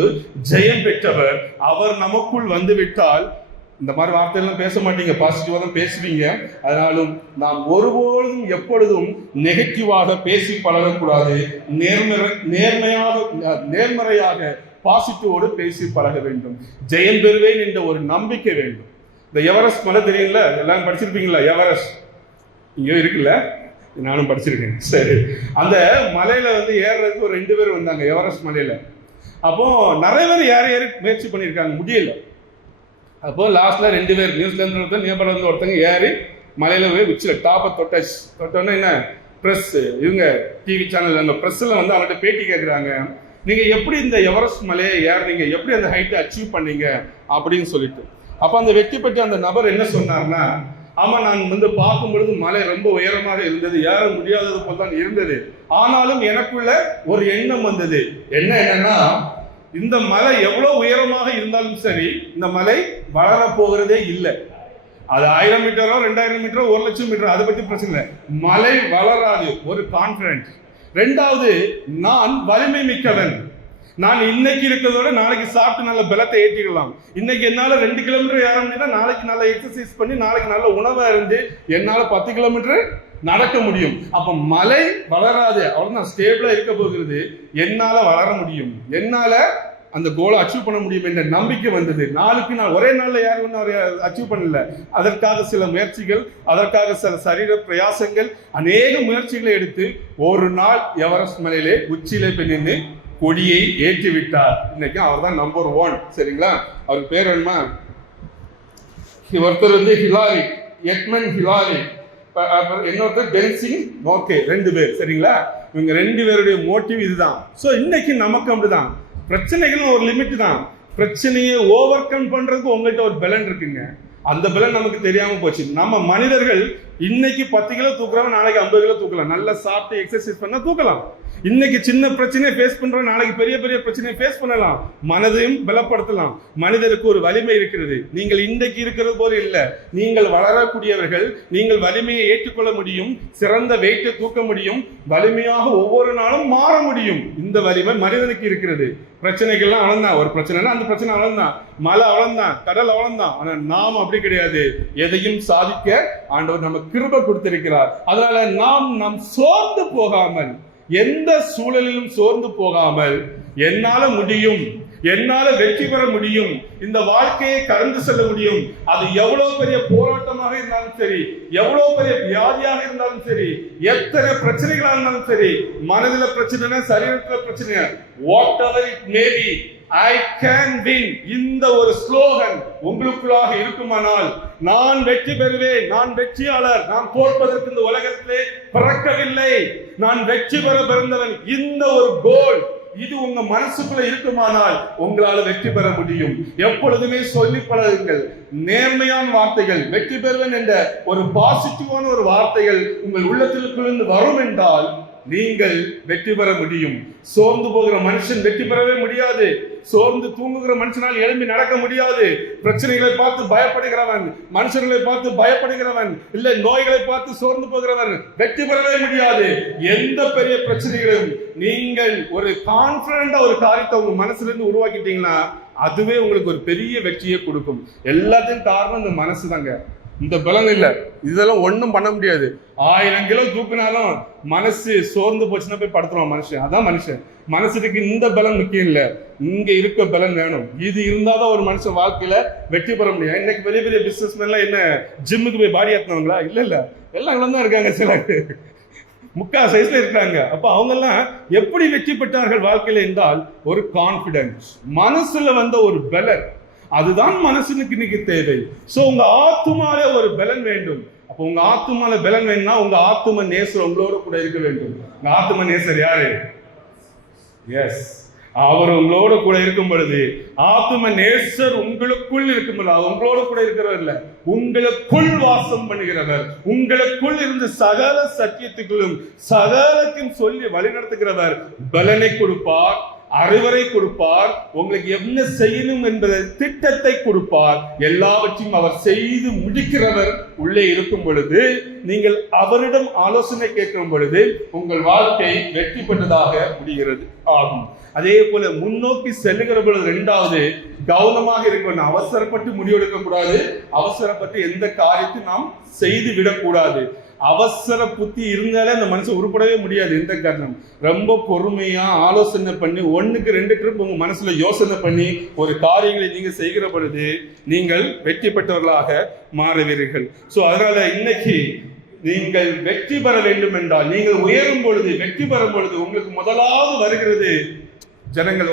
ஜெயம் பெற்றவர். அவர் நமக்குள் வந்து விட்டால் இந்த மாதிரி வார்த்தையெல்லாம் பேச மாட்டீங்க, பாசிட்டிவா தான் பேசுவீங்க. அதனாலும் நாம் ஒருபோதும் எப்பொழுதும் நெகட்டிவாக பேசி பழகக்கூடாது. நேர்மறையாக பாசிட்டிவோடு பேசி பழக வேண்டும். ஜெயம் பெறுவேன் என்ற ஒரு நம்பிக்கை வேண்டும். இந்த எவரெஸ்ட் மலை தெரியுங்களா, எல்லாரும் படிச்சிருப்பீங்களா? எவரெஸ்ட் இங்கே இருக்குல்ல, நானும் படிச்சிருக்கேன். சரி, அந்த மலையில வந்து ஏறுறதுக்கு ஒரு 2 பேர் வந்தாங்க எவரெஸ்ட் மலையில. அப்போ நிறைய பேர் ஏறி முயற்சி பண்ணியிருக்காங்க, முடியல. அப்போ லாஸ்ட்ல 2 பேர், நியூசிலாந்து ஒருத்தர், நேபாளில ஒருத்தங்க ஏறி மலையில போய் உச்சில டாப்பை தொட்டோன்னா என்ன பிரஸ், இவங்க டிவி சேனல் அந்த பிரஸ்ல வந்து அவங்கள்ட்ட பேட்டி கேட்குறாங்க, நீங்க எப்படி இந்த எவரெஸ்ட் மலையை ஏறினீங்க, எப்படி அந்த ஹைட்டை அச்சீவ் பண்ணீங்க அப்படின்னு சொல்லிட்டு. அப்ப அந்த வெற்றி பெற்ற அந்த நபர் என்ன சொன்னார்னா, ஆமா, நான் பார்க்கும் பொழுது மலை ரொம்ப உயரமாக இருந்தது, ஏற முடியாதது போல் தான் இருந்தது. ஆனாலும் எனக்குள்ள ஒரு எண்ணம் வந்தது. என்னன்னா, இந்த மலை எவ்வளவு உயரமாக இருந்தாலும் சரி, இந்த மலை வளர போகிறதே இல்லை. அது 1000 மீட்டரோ 2000 மீட்டரோ 1,00,000 மீட்டரோ அதை பத்தி பிரச்சனை இல்லை. மலை வளராது, ஒரு கான்பிடன்ஸ். ரெண்டாவது, நான் வலிமை மிக்கவன். நான் இன்னைக்கு இருக்கிறதோட நாளைக்கு சாப்பிட்டு நல்ல பலத்தை ஏற்றிக்கலாம். இன்னைக்கு என்னால 2 கிலோமீட்டர் ஏற முடியும்னா நாளைக்கு நல்ல எக்ஸசைஸ் பண்ணி நாளைக்கு நல்ல உணவா இருந்து என்னால 10 கிலோமீட்டர் நடக்க முடியும். அப்ப மலை வளராது, அவ்வளவுதான், ஸ்டேபிளா இருக்க போகிறது. என்னால வளர முடியும், என்னால அந்த கோலை அச்சீவ் பண்ண முடியும் என்ற நம்பிக்கை வந்தது. நாளுக்கு நாள், ஒரே நாள்ல யாரும் அச்சீவ் பண்ணல. அதற்காக சில முயற்சிகள், அதற்காக சில சரீர பிரயாசங்கள், அநேக முயற்சிகளை எடுத்து ஒரு நாள் எவரெஸ்ட் மலையிலே உச்சியிலே போய் நின்று கொடியை ஏற்றி விட்டார். இன்னைக்கு அவர் தான் நம்பர் 1. சரிங்களா? அவர் பேர் என்ன? ஒருத்தர் ஹிலாரி, எட்மண்ட் ஹிலாரி, இன்னொருத்தர் டென்சிங் நோக்கே, 2 பேர். சரிங்களா? இவங்க 2 பேருடைய மோட்டிவ் இதுதான். ஸோ இன்னைக்கு நமக்கு அப்படிதான். பிரச்சனைகள் ஒரு லிமிட் தான். பிரச்சனையை ஓவர் கம் பண்றதுக்கு உங்கள்கிட்ட ஒரு பலன் இருக்குங்க. அந்த பலன் நமக்கு தெரியாம போச்சு. நம்ம மனிதர்கள் இன்னைக்கு 10 கிலோ தூக்குறவன் நாளைக்கு 50 கிலோ தூக்கலாம். நல்லா சாப்பிட்டு எக்ஸசைஸ் பண்ணா தூக்கலாம். இன்னைக்கு சின்ன பிரச்சனையை ஃபேஸ் பண்றோம், நாளைக்கு பெரிய பெரிய பிரச்சனையை ஃபேஸ் பண்ணலாம். மனதையும் பலப்படுத்தலாம். மனிதருக்கு ஒரு வலிமை இருக்கிறது. நீங்கள் இன்றைக்கு இருக்கிறது போல இல்லை. நீங்கள் வளரக்கூடியவர்கள். நீங்கள் வலிமையை ஏற்றுக்கொள்ள முடியும், சிறந்த வெயிட்டை தூக்க முடியும், வலிமையாக ஒவ்வொரு நாளும் மாற முடியும். இந்த வலிமை மனிதனுக்கு இருக்கிறது. பிரச்சனைகள்லாம் அவன்தான். ஒரு பிரச்சனைனா அந்த பிரச்சனை அவன்தான், மலை அவன்தான், கடல் அவன்தான். ஆனா நாம் அப்படி கிடையாது. எதையும் சாதிக்க ஆண்டவர் நமக்கு கிருபை கொடுத்திருக்கிறார். அதனால நாம் சோர்ந்து போகாமல், எந்த சூழலிலும் சோர்ந்து போகாமல், என்னால முடியும், என்னால வெற்றி பெற முடியும், இந்த வாழ்க்கையை கடந்து செல்ல முடியும். அது எவ்வளவு பெரிய போராட்டமாக இருந்தாலும் சரி, எவ்வளவு பெரிய வியாதியாக இருந்தாலும் சரி, எத்தனை பிரச்சனைகளாக இருந்தாலும் சரி, மனதில் பிரச்சனை, சரீரத்தில் பிரச்சனை, what ever it may B, I can win. இந்த ஒரு ஸ்லோகன் உங்களுக்குள்ளாக இருக்குமானால், நான் வெற்றி பெறுவேன், நான் வெற்றியாளர், நான் தோற்பதற்கு இந்த உலகத்திலே பிறக்கவில்லை, நான் வெற்றி பெற பிறந்தவன், இந்த ஒரு கோல் இது உங்க மனசுக்குள்ள இருக்குமானால் உங்களால வெற்றி பெற முடியும். எப்பொழுதுமே சொல்லி பழகுங்கள். நேர்மையான வார்த்தைகள், வெற்றி பெறுவேன் என்ற ஒரு பாசிட்டிவான ஒரு வார்த்தைகள் உங்கள் உள்ளத்திற்குள்ளிருந்து வரும் என்றால் நீங்கள் வெற்றி பெற முடியும். சோர்ந்து போகிற மனுஷன் வெற்றி பெறவே முடியாது. சோர்ந்து தூங்குகிற மனுஷனால் எழும்பி நடக்க முடியாது. பிரச்சனைகளை பார்த்து பயப்படுகிறவன், மனுஷர்களை பார்த்து பயப்படுகிறவன், இல்லை நோய்களை பார்த்து சோர்ந்து போகிறவன் வெற்றி பெறவே முடியாது. எந்த பெரிய பிரச்சனைகளும் நீங்கள் ஒரு கான்பிடண்டா ஒரு காரியத்தை உங்க மனசுல இருந்து உருவாக்கிட்டீங்கன்னா அதுவே உங்களுக்கு ஒரு பெரிய வெற்றியை கொடுக்கும். எல்லாத்தையும் காரணம் இந்த மனசு தாங்க, இந்த பலன் இல்லை. இதெல்லாம் ஒன்றும் பண்ண முடியாது. 1000 கிலோ தூக்குனாலும் மனசு சோர்ந்து போச்சுன்னா போய் படுத்துருவான் மனுஷன். அதான் மனுஷன். மனசுக்கு இந்த பலன் முக்கியம் இல்லை, இங்க இருக்க பலன் வேணும். இது இருந்தாதான் ஒரு மனுஷன் வாழ்க்கையில வெற்றி பெற முடியும். இன்னைக்கு பெரிய பெரிய பிசினஸ் மேன்லாம் என்ன ஜிம்முக்கு போய் பாடி ஏற்றினவங்களா? இல்ல இல்ல, எல்லாம் இவ்வளவு தான் இருக்காங்க. சில முக்கா சைஸ்ல இருக்காங்க. அப்ப அவங்க எல்லாம் எப்படி வெற்றி பெற்றார்கள் வாழ்க்கையில என்றால் ஒரு கான்பிடன்ஸ், மனசுல வந்த ஒரு பலன். அதுதான் மனசுக்கு இன்னைக்கு தேவை. சோ உங்க ஆத்துமால ஒரு பலன் வேண்டும். அப்ப உங்க ஆத்துமால பலன் வேணும்னா உங்க ஆத்தும நேசர் உங்களோட கூட இருக்க வேண்டும். உங்க ஆத்தும நேசர் யாரு? எஸ், அவர் உங்களோட கூட இருக்கும் பொழுது, ஆத்தும நேசர் உங்களுக்குள் இருக்கும் பொழுது, உங்களோட கூட இருக்கிறவர் இல்ல, உங்களுக்குள் வாசம் பண்ணுகிறவர், உங்களுக்குள் இருந்து சகல சத்தியத்துக்குள்ளும் சகலத்தையும் சொல்லி வழிநடத்துகிறவர் பலனை கொடுப்பார், அறிவுரை கொடுப்பார், உங்களுக்கு என்ன செய்யணும் என்பதை திட்டத்தை கொடுப்பார். எல்லாவற்றையும் அவர் செய்து முடிக்கிறவர் உள்ளே இருக்கும் பொழுது, நீங்கள் அவரிடம் ஆலோசனை கேட்கும் பொழுது உங்கள் வாழ்க்கை வெற்றி பெற்றதாக முடிகிறது ஆகும். அதே போல முன்னோக்கி செல்லுகிற பொழுது இரண்டாவது கவனமாக இருக்கணும். அவசரப்பட்டு முடிவெடுக்க கூடாது. அவசரப்பட்டு எந்த காரியத்தையும் நாம் செய்து விடக்கூடாது. அவசர புத்தி இருந்தாலே அந்த மனுஷன் உருப்படவே முடியாது. எந்த காரணம்? ரொம்ப பொறுமையா ஆலோசனை பண்ணி 1க்கு 2 ட்ரிப் உங்க மனசுல யோசனை பண்ணி ஒரு காரியங்களை நீங்க செய்கிற பொழுது நீங்கள் வெற்றி பெற்றவர்களாக மாறுவீர்கள். சோ அதனால இன்னைக்கு நீங்கள் வெற்றி பெற வேண்டும் என்றால், நீங்கள் உயரும் பொழுது, வெற்றி பெறும் பொழுது உங்களுக்கு முதலாவது வருகிறது ஜனங்கள்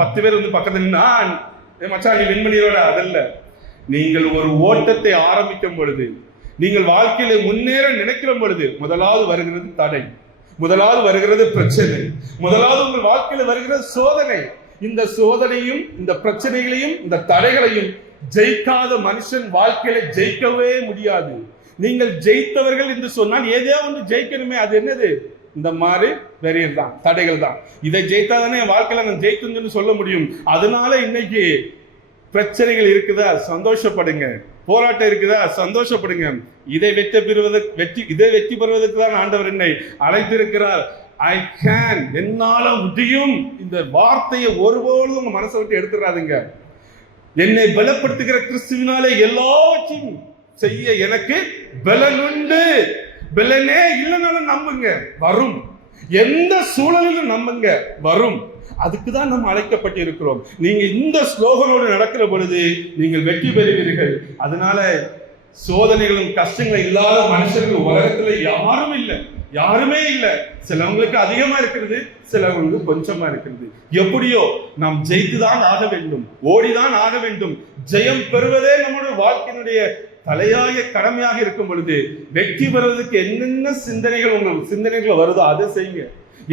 10 பேர் பக்கத்துல நின்னா மச்சான் நீ விண்மணியோட, அதல்ல. நீங்கள் ஒரு ஓட்டத்தை ஆரம்பிக்கும் பொழுது, நீங்கள் வாழ்க்கையில முன்னேற நினைக்கிற பொழுது முதலாவது வருகிறது தடை, முதலாவது வருகிறது பிரச்சனை, முதலாவது உங்கள் வாழ்க்கையில வருகிறது சோதனை. இந்த சோதனையும் இந்த பிரச்சனைகளையும் இந்த தடைகளையும் ஜெயிக்காத மனுஷன் வாழ்க்கையில ஜெயிக்கவே முடியாது. நீங்கள் ஜெயித்தவர்கள் என்று சொன்னால் ஏதோ ஒன்று ஜெயிக்கணுமே. அது என்னது? இந்த மாதிரி வெறியர் தான், தடைகள் தான். இதை ஜெயித்தாதானே என் வாழ்க்கையில நான் ஜெயித்துன்னு சொல்ல முடியும். அதனால இன்னைக்கு பிரச்சனைகள் இருக்குதா, சந்தோஷப்படுங்க. போராட்டம் இருக்குதா, சந்தோஷப்படுங்க. இதை வெற்றி பெறுவதற்கு தான் ஆண்டவர் என்னை அழைத்திருக்கிறார். ஐ கேன், என்னால முடியும். இந்த வார்த்தையை ஒருபோதும் உங்க மனசை விட்டு எடுத்துடாதீங்க. என்னை பலப்படுத்துகிற கிறிஸ்துவினாலே எல்லாவற்றையும் செய்ய எனக்கு பலன் உண்டு. பலனே இல்லைனாலும் நம்புங்க, வரும். எந்த சூழலிலும் நம்புங்க, வரும். அதுக்குதான் நம்ம அழைக்கப்பட்டு இருக்கிறோம். நீங்க இந்த ஸ்லோகனோடு நடக்கிற பொழுது நீங்கள் வெற்றி பெறுவீர்கள். அதனால சோதனைகளும் கஷ்டங்களும் இல்லாத மனுஷர்கள் உலகத்துல யாருமே இல்லை. சிலவங்களுக்கு அதிகமா இருக்கிறது, சிலவங்களுக்கு கொஞ்சமா இருக்கிறது. எப்படியோ நாம் ஜெயித்துதான் ஆக வேண்டும், ஓடிதான் ஆக வேண்டும். ஜெயம் பெறுவதே நம்முடைய வாழ்க்கையினுடைய தலையாய கடமையாக இருக்கும் பொழுது வெற்றி பெறுவதற்கு என்னென்ன சிந்தனைகள் வருதோ அதை செய்யுங்க.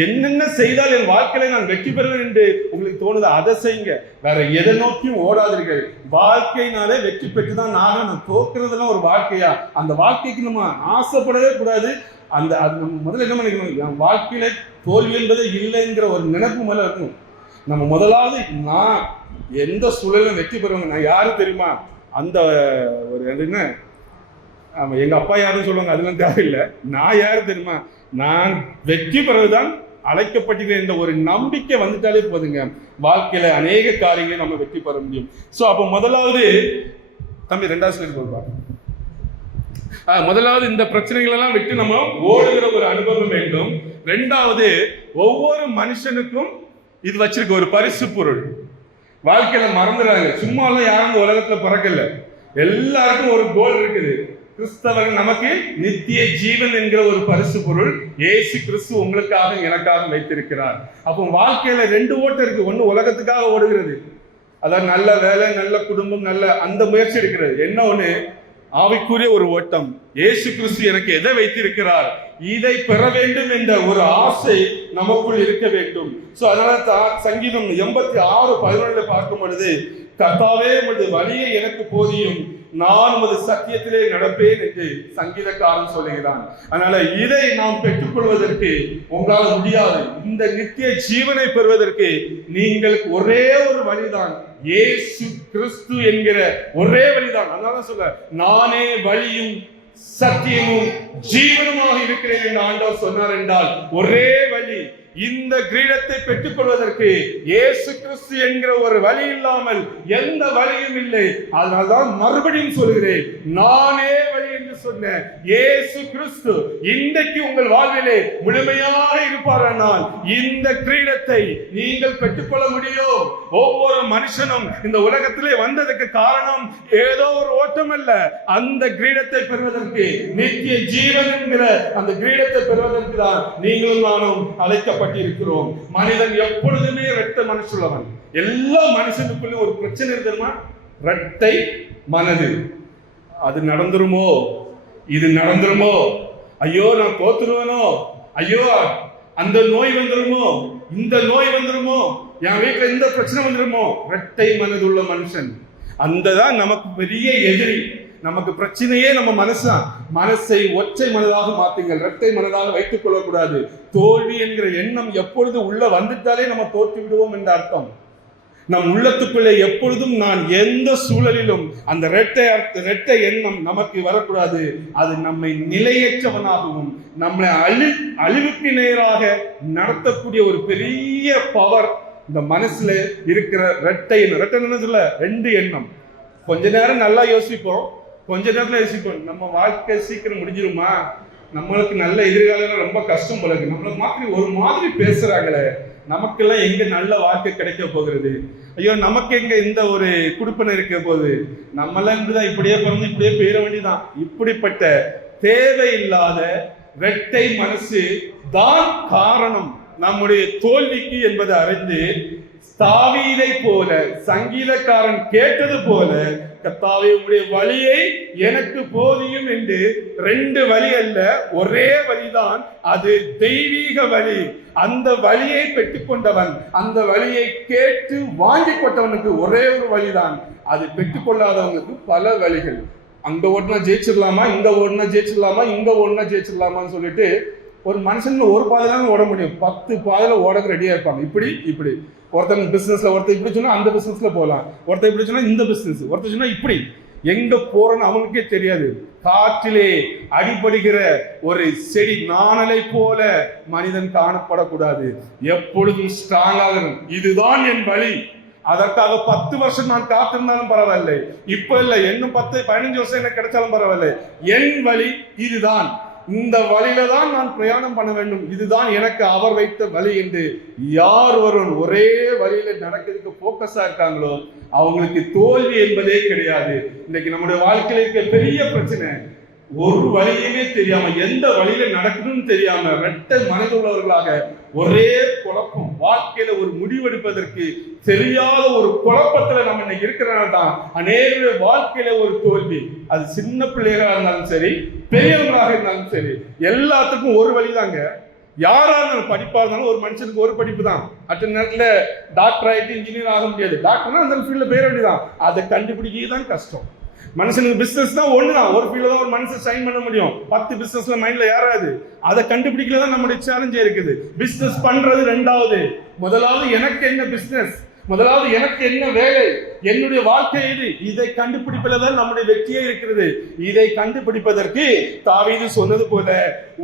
என்னென்ன செய்தால் என் வாழ்க்கையில நான் வெற்றி பெறுவேன் என்று உங்களுக்கு தோணுதோ அதை செய்யுங்க. வேற எதை நோக்கியும் ஓடாதீர்கள். வாழ்க்கையினாலே வெற்றி பெற்றுதான் நான் தோக்குறதெல்லாம் ஒரு வாழ்க்கையா? அந்த வாழ்க்கைக்கு நம்ம ஆசைப்படவே கூடாது. நம்ம முதல்ல என்ன பண்ணிக்கணும், என் வாழ்க்கையில தோல்வி என்பது இல்லைங்கிற ஒரு நினைப்பு மேல இருக்கணும். நம்ம முதலாவது நான் எந்த சூழலும் வெற்றி பெறுவாங்க. நான் யாரு தெரியுமா? அந்த ஒரு என்ன, எங்க அப்பா யாருன்னு சொல்லுவாங்க, அதெல்லாம் தேவையில்லை. நான் யாரு தெரியுமா? நான் வெற்றி பெறுவதுதான் அழைக்கப்பட்டிருக்கிற இந்த ஒரு நம்பிக்கை வந்துட்டாலே போதுங்க. வாழ்க்கையில அநேக காரியங்களை நம்ம வெற்றி பெற முடியும். சோ அப்ப முதலாவது தம்பி 2வது ஸ்லைடு போடுவாங்க. முதலாவது இந்த பிரச்சனைகள் எல்லாம் விட்டு நம்ம ஓடுகிற ஒரு அனுபவம் வேண்டும். 2வது ஒவ்வொரு மனுஷனுக்கும் இது வச்சிருக்க ஒரு பரிசு பொருள். வாழ்க்கையில மறந்துடுறாங்க. சும்மா எல்லாம் யாரும் உலகத்துல பிறக்கல. எல்லாருக்கும் ஒரு கோல் இருக்குது. கிறிஸ்தவர்கள் நமக்கு நித்திய ஜீவன் என்கிற ஒரு பரிசு பொருள் இயேசு கிறிஸ்து உங்களுக்காக எனக்காக வைத்திருக்கிறார். அப்போ வாழ்க்கையில 2 ஓட்டம் இருக்கு. ஒண்ணு உலகத்துக்காக ஓடுகிறது, அதாவது நல்ல வேலை, நல்ல குடும்பம், நல்ல அந்த முயற்சி இருக்கிறது. என்ன ஒண்ணு ஆவிக்குரிய ஒரு ஓட்டம். இயேசு கிறிஸ்து எனக்கு எதை வைத்திருக்கிறார், இதை பெற வேண்டும் என்ற ஒரு ஆசை நமக்குள் இருக்க வேண்டும். சோ அதனால சங்கீதம் 86:11 பார்க்கும் பொழுது, கர்த்தாவே உமது வழியை எனக்கு போதியும், நான் உமது சத்தியத்திலே நடப்பேன் என்று சங்கீதக்காரன் சொல்லுகிறான். அதனால இதை நாம் பெற்றுக்கொள்வதற்கு உங்களால் முடியாது. இந்த நித்திய ஜீவனை பெறுவதற்கு நீங்கள் ஒரே ஒரு வழிதான், இயேசு கிறிஸ்து என்கிற ஒரே வழிதான். அதனால சொல்ல, நானே வழியும் சத்தியமும் ஜீவனுமாக இருக்கிறேன் என்று ஆண்டவர் சொன்னார் என்றால் ஒரே வழி. இந்த கிரீடத்தை பெற்றுக் கொள்வதற்கு இயேசு கிறிஸ்து என்கிற ஒரு வழி இல்லாமல் எந்த வழியும் இல்லை. அதனால்தான் மறுபடியும் சொல்கிறேன், நானே வழி என்று சொன்ன இயேசு கிறிஸ்து இன்றைக்கு உங்கள் வாழ்விலே முழுமையாக இருப்பாரானால் இந்த கிரீடத்தை நீங்கள் பெற்றுக்கொள்ள முடியும். ஒவ்வொரு மனுஷனும் இந்த உலகத்திலே வந்ததற்கு காரணம் ஏதோ ஒரு ஓட்டம் அல்ல. அந்த கிரீடத்தை பெறுவதற்கு, நித்திய ஜீவன் என்கிற அந்த கிரீடத்தை பெறுவதற்கு தான் நீங்களும் நானும் அழைக்கப்பட்ட இருக்கிறோம். மனிதன் எப்பொழுதுமே இரட்டை மனசுள்ளவன். எல்லா மனுஷனுக்குள்ள ஒரு பிரச்சனை இருக்குமா? இரட்டை மனது. அது நடந்துருமோ, இது நடந்துருமோ, ஐயோ நான் தோத்துருவனோ, ஐயோ அந்த நோய் வந்துருமோ, இந்த நோய் வந்துருமோ, என் வீட்டுல இந்த பிரச்சனை வந்துருமோ. இரட்டை மனதுள்ள மனுஷன் அந்த தான் நமக்கு பெரிய எதிரி. நமக்கு பிரச்சனையே நம்ம மனசை ஒற்றை மனதாக மாத்துங்கள். இரட்டை மனதாக வைத்துக் கொள்ளக்கூடாது. தோல்வி என்கிற எண்ணம் எப்பொழுது உள்ள வந்துட்டாலே நம்ம தோற்று விடுவோம் என்ற அர்த்தம். நம் உள்ளத்துக்குள்ளே எப்பொழுதும் நான் எந்த சூழலிலும் அந்த இரட்டை எண்ணம் நமக்கு வரக்கூடாது. அது நம்மை நிலையற்றவனாகவும் நம்மளை அழிவுக்கு நேராக நடத்தக்கூடிய ஒரு பெரிய பவர் இந்த மனசுல இருக்கிற இரட்டை என்ன சொல்ல, 2 எண்ணம். கொஞ்ச நேரம் நல்லா யோசிப்போம், கொஞ்ச நேரத்துல யோசிப்போம், நம்ம வாழ்க்கை சீக்கிரம் முடிஞ்சிருமா, நம்மளுக்கு நல்ல எதிர்காலம் ரொம்ப கஷ்டம் போல இருக்கு, நம்மள மாதிரி ஒரு மாதிரி பேசுறாங்களே, நமக்கெல்லாம் எங்க நல்ல வாழ்க்கை கிடைக்க போகிறது, ஐயோ நமக்கு எங்க இந்த ஒரு குடுப்பனை இருக்க போகுது, நம்மளாம் இப்படிதான் இப்படியே பிறந்து இப்படியே போயிட வேண்டியதான். இப்படிப்பட்ட தேவையில்லாத இரட்டை மனசு தான் காரணம் நம்முடைய தோல்விக்கு என்பதை அறிந்து, தாவீதை போல சங்கீதக்காரன் கேட்டது போல, கர்த்தாவே உம்முடைய வழியை எனக்கு போதியும் என்று 2 வழி அல்ல, ஒரே வழிதான். அது தெய்வீக வழி. அந்த வழியை பெற்றுக்கொண்டவன், அந்த வழியை கேட்டு வாங்கி கொண்டவனுக்கு ஒரே ஒரு வழிதான். அது பெற்றுக்கொள்ளாதவங்களுக்கு பல வழிகள். அங்க ஓடுனா ஜெயிச்சிடலாமா, இங்க ஓடுனா ஜெயிச்சிடலாமா, இங்க ஓடுனா ஜெயிச்சிடலாமான்னு சொல்லிட்டு ஒரு மனுஷன் ஒரு பாதையில ஓட முடியும், 10 பாதையில ஓடக்கு ரெடியா இருப்பாங்க. இப்படி இப்படி ஒருத்தங்க பிசினஸ்ல ஒருத்தர் இப்படி சொன்னா அந்த பிசினஸ்ல போகலாம், ஒருத்தர் இப்படி சொன்னா இந்த பிசினஸ், ஒருத்தர் சொன்னா இப்படி. எங்க போறன்னு அவனுக்கே தெரியாது. காற்றிலே அடிபடுகிற ஒரு செடி நாணலை போல மனிதன் காணப்படக்கூடாது. எப்பொழுதும் ஸ்ட்ராங்காக இருக்கும். இதுதான் என் வழி. அதற்காக 10 வருஷம் நான் காத்திருந்தாலும் பரவாயில்லை, இப்ப இல்ல இன்னும் 10-15 வருஷம் எனக்கு கிடைச்சாலும் பரவாயில்லை. என் வழி இதுதான், இந்த வழியில தான் நான் பிரயாணம் பண்ண வேண்டும், இதுதான் எனக்கு அவர் வைத்த வழி என்று யார் ஒருவன் ஒரே வழியில நடக்கிறதுக்கு போக்கஸா இருக்காங்களோ அவங்களுக்கு தோல்வி என்பதே கிடையாது. இன்னைக்கு நம்முடைய வாழ்க்கையில இருக்க பெரிய பிரச்சனை, ஒரு வழியுமே தெரியாம, எந்த வழியில நடக்கணும்னு தெரியாம ரெட்ட மனது உள்ளவர்களாக ஒரே குழப்பம், வாழ்க்கையில ஒரு முடிவெடுப்பதற்கு தெரியாத ஒரு குழப்பத்துல நம்ம இன்னைக்கு இருக்கிறனால தான் அநேக வாழ்க்கையில ஒரு தோல்வி. அது சின்ன பிள்ளைகளா இருந்தாலும் சரி, பெரியவர்களாக இருந்தாலும் சரி, எல்லாத்துக்கும் ஒரு வழிதாங்க. யாரா இருந்தாலும் படிப்பா இருந்தாலும் ஒரு மனுஷனுக்கு ஒரு படிப்பு தான். அட்ட நேரத்துல டாக்டர் ஆயிட்டு இன்ஜினியர் ஆக முடியாது. டாக்டர்னா அந்த ஃபீல்ட்ல பேர வேண்டியதான், அதை கண்டுபிடிக்க தான் கஷ்டம். மனுஷனுக்கு பிசினஸ் தான் ஒண்ணுதான், ஒரு ஃபீல்ட்ல தான் ஒரு மனுஷன் சைன் பண்ண முடியும். 10 பிசினஸ்ல மைண்ட்ல ஏறாது. அதை கண்டுபிடிக்கல தான் நம்முடைய சேலஞ்சே இருக்குது. பிசினஸ் பண்றது ரெண்டாவது, முதலாவது எனக்கு என்ன பிசினஸ், முதலாவது எனக்கு என்ன வேலை, என்னுடைய வாழ்க்கை இது, இதை கண்டுபிடிப்பதில் தான் நம்முடைய வெற்றியே இருக்கிறது. இதை கண்டுபிடிப்பதற்கு தாவீது சொன்னது போல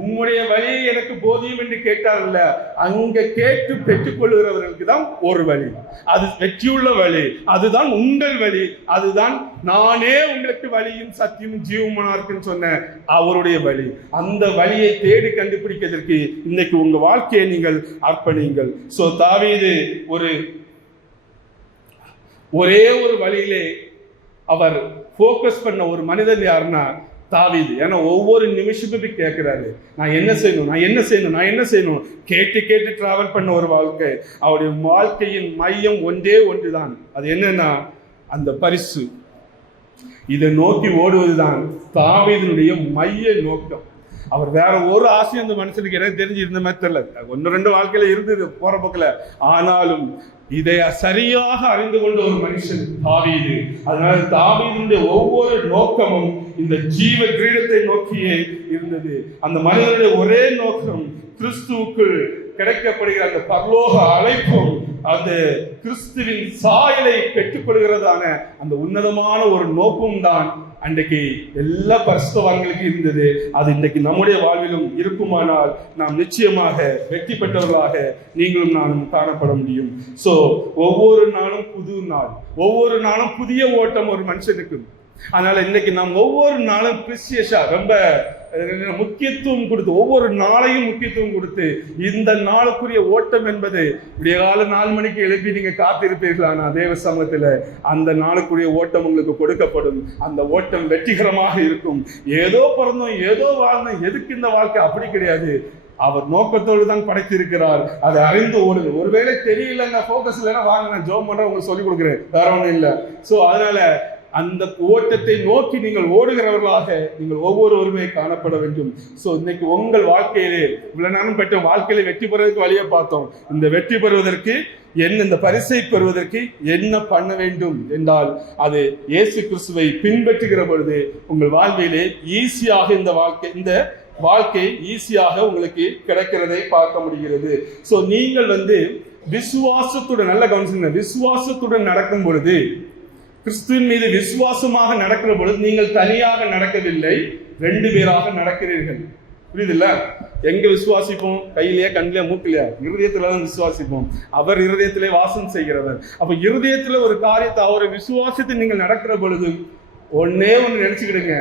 உம்முடைய வழியை எனக்கு போதியும் என்று கேட்டார்ல, அங்க கேட்டு பெற்றுக் கொள்கிறவர்களுக்கு தான் ஒரு வழி, அது வெற்றியுள்ள வழி, அதுதான் உங்கள் வழி, அதுதான் நானே உங்களுக்கு வழியும் சத்தியமும் ஜீவமா இருக்குன்னு சொன்ன அவருடைய வழி. அந்த வழியை தேடி கண்டுபிடிக்கிறதற்கு இன்னைக்கு உங்க வாழ்க்கையை நீங்கள் அர்ப்பணிங்கள். சோ தாவீது ஒரே ஒரு வழியிலே அவர் போக்கஸ் பண்ண ஒரு மனிதன் யாருன்னா தாவீது. ஏன்னா ஒவ்வொரு நிமிஷமும் கேட்கிறாரு, நான் என்ன செய்யணும், நான் என்ன செய்யணும், நான் என்ன செய்யணும், கேட்டு கேட்டு டிராவல் பண்ண ஒரு வாழ்க்கை. அவருடைய வாழ்க்கையின் மையம் ஒன்றே ஒன்றுதான். அது என்னன்னா அந்த பரிசு. இதை நோக்கி ஓடுவதுதான் தாவீதினுடைய மைய நோக்கம். அவர் வேற ஒரு ஆசையும் அந்த மனுஷனுக்கு எனக்கு தெரிஞ்சு இருந்த மாதிரி தெரியல. 1-2 வாழ்க்கையில இருந்தது போற போக்குல, ஆனாலும் இதை சரியாக அறிந்து கொண்ட ஒரு மனுஷன் தாவீது. அதனால தாவீதினுடைய ஒவ்வொரு நோக்கமும் இந்த ஜீவ கிரீடத்தை நோக்கியே இருந்தது. அந்த மனிதனுடைய ஒரே நோக்கம் கிறிஸ்துவுக்குள் கிடைக்கப்படுகிற அந்த பரலோக அழைப்பும் அந்த கிறிஸ்துவின் சாயலை பெற்றுக்கொள்கிறதான அந்த உன்னதமான ஒரு நோக்கம் தான் அன்றைக்கு எல்லா பரிசுத்தவான்களுக்கும் இருந்தது. அது இன்றைக்கு நம்முடைய வாழ்விலும் இருக்குமானால் நாம் நிச்சயமாக வெற்றி பெற்றவர்களாக நீங்களும் நானும் காணப்பட முடியும். சோ ஒவ்வொரு நாளும் புது நாள், ஒவ்வொரு நாளும் புதிய ஓட்டம் ஒரு மனுஷனுக்கு. அதனால இன்னைக்கு நாம் ஒவ்வொரு நாளும் பிரிசியஸா ரொம்ப முக்கியத்துவம் கொடுத்து, ஒவ்வொரு நாளையும் முக்கியத்துவம் கொடுத்து, இந்த நாளுக்குரிய ஓட்டம் என்பது விடிய கால 4 மணிக்கு எழுப்பி நீங்க காத்திருப்பீர்களானா தேவ சமூகத்துல அந்த நாளுக்குரிய ஓட்டம் உங்களுக்கு கொடுக்கப்படும். அந்த ஓட்டம் வெற்றிகரமாக இருக்கும். ஏதோ பிறந்தோம், ஏதோ வாழ்ந்தோம், எதுக்கு இந்த வாழ்க்கை, அப்படி கிடையாது. அவர் நோக்கத்தோடு தான் படைத்திருக்கிறார். அதை அறிந்து ஓடுங்க. ஒருவேளை தெரியலங்க, போக்கஸ் இல்லைன்னா வாங்க, நான் ஜோம் பண்றேன், உங்களுக்கு சொல்லிக் கொடுக்குறேன், வேற ஒன்றும் இல்லை. சோ அதனால அந்த ஓட்டத்தை நோக்கி நீங்கள் ஓடுகிறவர்களாக நீங்கள் ஒவ்வொருவருமே காணப்பட வேண்டும். சோ இன்னைக்கு உங்கள் வாழ்க்கையிலே இவ்வளவு நேரம் பெற்ற வாழ்க்கையில வெற்றி பெறுவதற்கு வழியை பார்த்தோம். இந்த வெற்றி பெறுவதற்கு இந்த பரிசை பெறுவதற்கு என்ன பண்ண வேண்டும் என்றால், அது இயேசு கிறிஸ்துவை பின்பற்றுகிற பொழுது உங்கள் வாழ்விலே ஈஸியாக இந்த வாழ்க்கை ஈஸியாக உங்களுக்கு கிடைக்கிறதை பார்க்க முடிகிறது. சோ நீங்கள் விசுவாசத்துடன், நல்ல கவனிச்சுங்க, விசுவாசத்துடன் நடக்கும் பொழுது, கிறிஸ்துவின் மீது விசுவாசமாக நடக்கிற பொழுது நீங்கள் தனியாக நடக்கவில்லை, 2 பேராக நடக்கிறீர்கள். புரியுதுல்ல? எங்க விசுவாசிப்போம்? கையிலேயே, கண்ணிலே, மூக்கிலையா? இருதயத்துல தான் விசுவாசிப்போம். அவர் இருதயத்திலே வாசம் செய்கிறவர். அப்ப இருதயத்துல ஒரு காரியத்தை, அவரை விசுவாசித்து நீங்கள் நடக்கிற பொழுது ஒன்னே ஒன்று நினைச்சுக்கிடுங்க,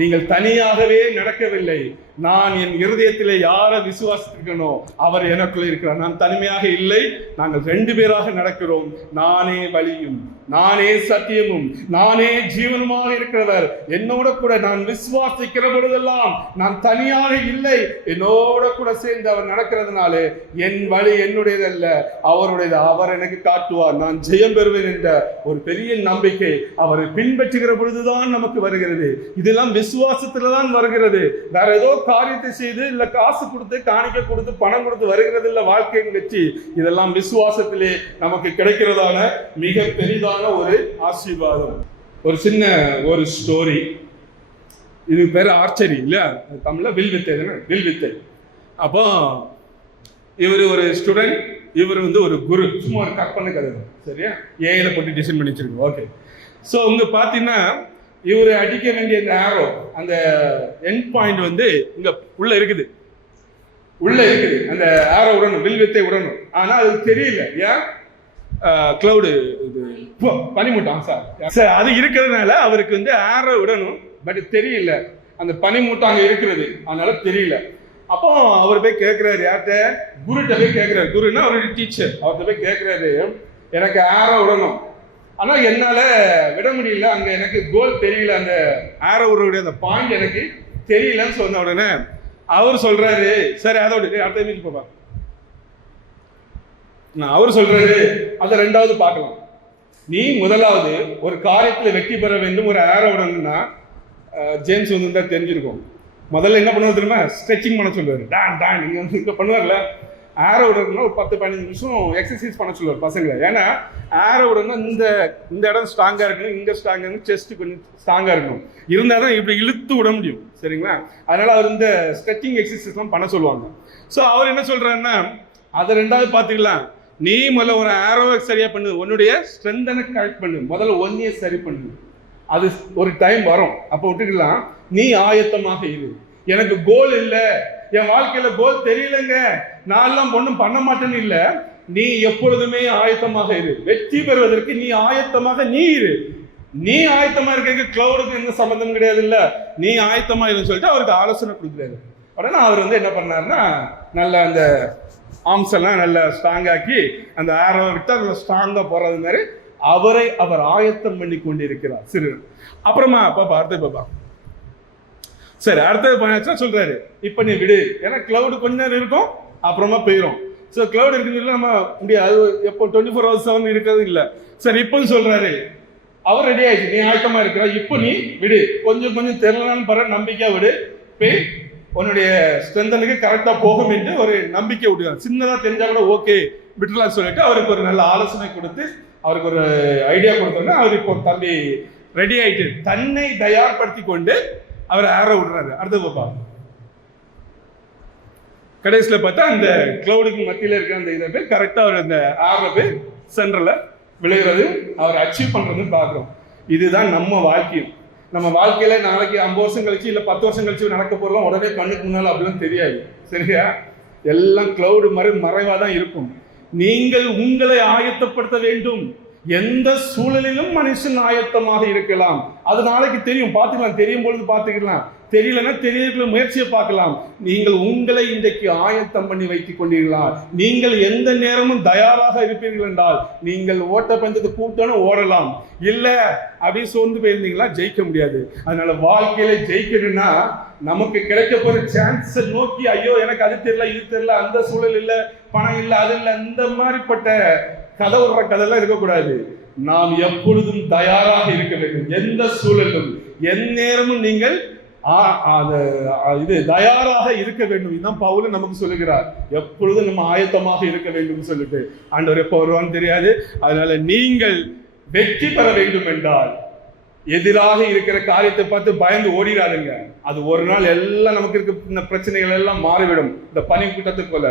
நீங்கள் தனியாகவே நடக்கவில்லை. நான் என் இருதயத்திலே யாரை விசுவாசித்திருக்கனோ அவர் எனக்குள்ள இருக்கிறார். நான் தனிமையாக இல்லை, நாங்கள் 2 பேராக நடக்கிறோம். நானே வழியும், நானே சத்தியமும், நானே ஜீவனுமாக இருக்கிறவர் என்னோட கூட நான் விசுவாசிக்கிற பொழுதெல்லாம் நான் தனியாக இல்லை, என்னோட கூட சேர்ந்து அவர் நடக்கிறதுனாலே என் வழி என்னுடையதல்ல, அவருடையது. அவர் எனக்கு காட்டுவார், நான் ஜெயம் பெறுவேன் என்ற ஒரு பெரிய நம்பிக்கை அவரை பின்பற்றுகிற பொழுதுதான் நமக்கு வருகிறது. இதெல்லாம் விசுவாசத்துல தான் வருகிறது. வேற ஏதோ காரியத்தை செய்து இல்ல காசு கொடுத்து, காணிக்கை கொடுத்து, பணம் கொடுத்து வருகிறது இல்ல வாழ்க்கையின் வெற்றி. இதெல்லாம் விசுவாசத்திலே நமக்கு கிடைக்கிறதான மிக பெரிதான ஒரு ஆசீர்வாதம். ஒரு சின்ன ஸ்டோரி. இது பேர் ஆர்ச்சரி இல்லையா, தமிழ்ல வில் வித்தை தானே, வில் வித்தை. அப்போ இவர் ஒரு ஸ்டூடெண்ட், இவர் வந்து ஒரு குரு. சும்மா ஒரு கற்பனை கதை தான், சரியா? ஏஐல போட்டு டிசைன் பண்ணி வச்சிருக்கோம். ஓகே. ஸோ இங்க பார்த்தீங்கன்னா இவர் அடிக்க வேண்டிய இந்த ஆரோ, அந்த எண்ட் பாயிண்ட் வந்து இங்க உள்ள இருக்குது, அந்த ஆரோ விடணும், வில் வித்தை விடணும். ஆனா அது தெரியல. ஏன்? கிளவுடு, இது பனிமூட்டம் சார், அது இருக்கிறதுனால அவருக்கு வந்து ஆரோ விடணும், பட் தெரியல. அந்த பனிமூட்டம் அங்க இருக்கிறது, அதனால தெரியல. அப்போ அவர் போய் கேட்கிறாரு, யார்கிட்ட? குருட்ட போய் கேட்கிறாரு. குருன்னா அவருடைய டீச்சர். அவர்கிட்ட போய் கேட்கிறாரு, எனக்கு ஆரோ விடணும், ஆனா என்னால விட முடியல, அங்க எனக்கு கோல் தெரியல, அந்த ஆரோ விடக்கூடிய அந்த பாயிண்ட் எனக்கு தெரியலன்னு சொன்ன உடனே அவர் சொல்றாரு, சரி அதோட அடுத்த வீட்டுக்கு போவா. அவர் சொல்றாரு, அதை ரெண்டாவது பார்க்கலாம். நீ முதலாவது ஒரு காரியத்துல வெற்றி பெற வேண்டும், ஒரு ஆரோ விடணும்னா ஜேம்ஸ் வந்து தான் தெரிஞ்சிருக்கும். முதல்ல என்ன பண்ணுவது தெரியுமா? ஸ்ட்ரெச்சிங் பண்ண சொல்லுவாரு. டான் நீங்க வந்து இங்க பண்ணுவார்ல, ஆரோ விடணும்னா ஒரு 10-15 நிமிஷம் எக்ஸசைஸ் பண்ண சொல்லுவார் பசங்களை. ஏன்னா ஆரோ விடணும்னா இந்த இடம் ஸ்ட்ராங்கா இருக்கணும், இங்க ஸ்ட்ராங்கா இருக்கணும், செஸ்ட் கொஞ்சம் ஸ்ட்ராங்கா இருக்கணும், இருந்தால் தான் இப்படி இழுத்து விட முடியும், சரிங்களா? அதனால அவர் இந்த ஸ்ட்ரெச்சிங் எக்ஸசைஸ்லாம் பண்ண சொல்லுவாங்க. ஸோ அவர் என்ன சொல்றாருன்னா, அதை ரெண்டாவது பார்த்துக்கலாம். நீ முதல்ல ஒரு ஆரோவை சரியா பண்ணு, உன்னுடைய ஸ்ட்ரென்தனை கரெக்ட் பண்ணு, முதல்ல ஒன்னிய சரி பண்ணு. அது ஒரு டைம் வரும், அப்போ விட்டுக்கலாம். நீ ஆயத்தமாக இரு. எனக்கு கோல் இல்லை, என் வாழ்க்கையில கோல் தெரியலங்க, நான் எல்லாம் ஒன்றும் பண்ண மாட்டேன்னு இல்லை. நீ எப்பொழுதுமே ஆயத்தமாக இரு. வெற்றி பெறுவதற்கு நீ ஆயத்தமாக நீ இரு. நீ ஆயத்தமா இருக்க, கிளவுடுக்கு எந்த சம்பந்தம் கிடையாது. இல்ல, நீ ஆயத்தமா இருன்னு சொல்லிட்டு அவருக்கு ஆலோசனை கொடுக்குறாரு. உடனே அவர் வந்து என்ன பண்ணாருன்னா, நல்ல அந்த ஆர்ம்ஸ் எல்லாம் நல்ல ஸ்ட்ராங் ஆக்கி அந்த ஆரோ விட்டு அதில் ஸ்ட்ராங்கா போறது மாதிரி அவர் ஆயத்தம் பண்ணி கொண்டிருக்கிறார் சிறுவன். அப்புறமா பாப்பா அடுத்தது பாப்பா, சரி அடுத்தது பண்ணாச்சுன்னா சொல்றாரு, இப்ப நீ விடு, ஏன்னா கிளவுடு கொஞ்ச நேரம் இருக்கும், அப்புறமா போயிடும். ஸோ கிளவுட் இருக்குன்னு நம்ம முடியாது, எப்போ 24 hours 7 இருக்கிறது இல்லை. சரி இப்போ சொல்றாரு, அவர் ரெடி ஆயிடுச்சு, நீ ஆயத்தமா இருக்கிற, இப்போ நீ விடு, கொஞ்சம் தெரியலன்னு பாரு, நம்பிக்கையா விடு, போய் உன்னுடைய ஸ்ட்ரென்தனுக்கு கரெக்டா போகும் என்று ஒரு நம்பிக்கை விடுவார். சின்னதா தெரிஞ்சா கூட ஓகே விட்டுலாம் சொல்லிட்டு அவருக்கு ஒரு நல்ல ஆலோசனை கொடுத்து அவருக்கு ஒரு ஐடியா கொடுத்தோன்னா அவர் இப்போ தம்பி ரெடி ஆயிட்டு தன்னை தயார்படுத்தி கொண்டு அவர் ஆரோ விடுறாரு. அடுத்த பார்ப்பாங்க. கடைசியில் பார்த்தா அந்த கிளவுடுக்கு மத்தியில் இருக்கிற அந்த இதை போய் கரெக்டாக அவர் அந்த ஆரோ போய் சென்டரில் விழுகிறது, அவர் அச்சீவ் பண்ணுறதுன்னு பார்க்குறோம். இதுதான் நம்ம வாழ்க்கையும். நம்ம வாழ்க்கையில நாளைக்கு 50 வருஷம் கழிச்சு இல்லை 10 வருஷம் கழிச்சு நடக்க போறலாம் உடனே கண்ணுக்கு முன்னால அப்படிலாம் தெரியாது, சரியா? எல்லாம் கிளவுடு மாதிரி மறைவா தான் இருக்கும். நீங்கள் உங்களை ஆயத்தப்படுத்த வேண்டும். எந்த சூழலிலும் மனுஷன் ஆயத்தமாக இருக்கலாம். அது நாளைக்கு தெரியும், பார்த்துக்கலாம், தெரியும் பொழுது பார்த்துக்கலாம், தெரியலன்னா தெரியல முயற்சியை பார்க்கலாம். நீங்கள் உங்களை இன்றைக்கு ஆயத்தம் பண்ணி வைத்துக் கொண்டீர்களா? நீங்கள் எந்த நேரமும் தயாராக இருப்பீர்கள் என்றால் நீங்கள் ஓட்டப்பந்தயத்தை கூட்டணும் ஓடலாம். இல்ல அப்படி சோர்ந்து போயிருந்தீங்களா ஜெயிக்க முடியாது. அதனால வாழ்க்கையில ஜெயிக்கணும்னா நமக்கு கிடைக்க போற சான்ஸ் நோக்கி, ஐயோ எனக்கு அது தெரியல இது தெரியல, அந்த சூழல் இல்ல, பணம் இல்ல, அது இல்ல, இந்த மாதிரிப்பட்ட கதை விடுற கதையெல்லாம் இருக்கக்கூடாது. நாம் எப்பொழுதும் தயாராக இருக்க வேண்டும். எந்த சூழலும் எந்நேரமும் நீங்கள் இது தயாராக இருக்க வேண்டும். இதுதான் பவுல் நமக்கு சொல்லுகிறார். எப்பொழுதும் நம்ம ஆயத்தமாக இருக்க வேண்டும் சொல்லிட்டு. ஆண்டவர் எப்போ வருவான்னு தெரியாது. அதனால நீங்கள் வெற்றி பெற வேண்டும் என்றால் எதிராக இருக்கிற காரியத்தை பார்த்து பயந்து ஓடிடாதுங்க. அது ஒரு நாள் எல்லாம் நமக்கு இருக்க பிரச்சனைகள் எல்லாம் மாறிவிடும். இந்த பனி கூட்டத்துக்கு போல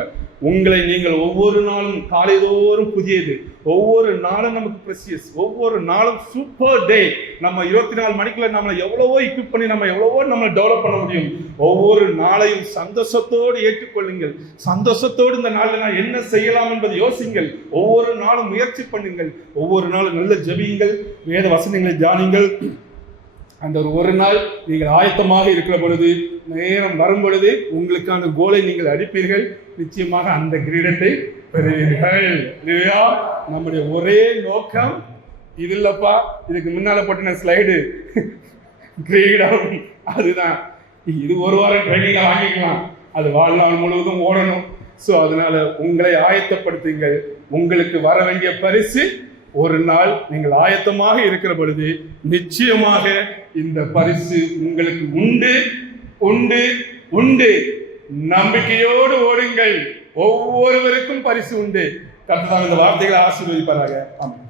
உங்களை நீங்கள் ஒவ்வொரு நாளும் காலைதோறும் புதியது, ஒவ்வொரு நாளும் நமக்கு ப்ரெஷியஸ், ஒவ்வொரு நாளும் சூப்பர் டே. நம்ம 24 மணிக்குள்ள நம்மளை எவ்வளவோ இக்விப் பண்ணி நம்ம எவ்வளவோ நம்மளை டெவலப் பண்ண முடியும். ஒவ்வொரு நாளையும் சந்தோஷத்தோடு ஏற்றுக்கொள்ளுங்கள். சந்தோஷத்தோடு இந்த நாளில் நான் என்ன செய்யலாம் என்பதை யோசிங்கள். ஒவ்வொரு நாளும் முயற்சி பண்ணுங்கள். ஒவ்வொரு நாளும் நல்ல ஜெபியுங்கள், வேத வசனங்களை தியானிங்கள். அந்த ஒரு நாள் நீங்கள் ஆயத்தமாக இருக்கிற பொழுது, நேரம் வரும் பொழுது உங்களுக்கான கோலை நீங்கள் அடிப்பீர்கள். நிச்சயமாக அந்த கிரீடத்தை பெறுவீர்கள். இல்லையா? நம்முடைய ஒரே நோக்கம் இது இல்லப்பா, இதுக்கு முன்னால போட்ட ஸ்லைடு கிரீடம் அதுதான். இது ஒரு வாரம் ட்ரைனிங்க வாங்கிக்கலாம், அது வாழ்நாள் முழுவதும் ஓடணும். ஸோ அதனால உங்களை ஆயத்தப்படுத்துங்கள். உங்களுக்கு வர வேண்டிய பரிசு ஒரு நாள் நீங்கள் ஆயத்தமாக இருக்கிற பொழுது நிச்சயமாக இந்த பரிசு உங்களுக்கு உண்டு உண்டு உண்டு. நம்பிக்கையோடு ஓடுங்கள். ஒவ்வொருவருக்கும் பரிசு உண்டு. கர்த்தர் இந்த வார்த்தைகளை ஆசீர்வதிப்பாராக. ஆமென்.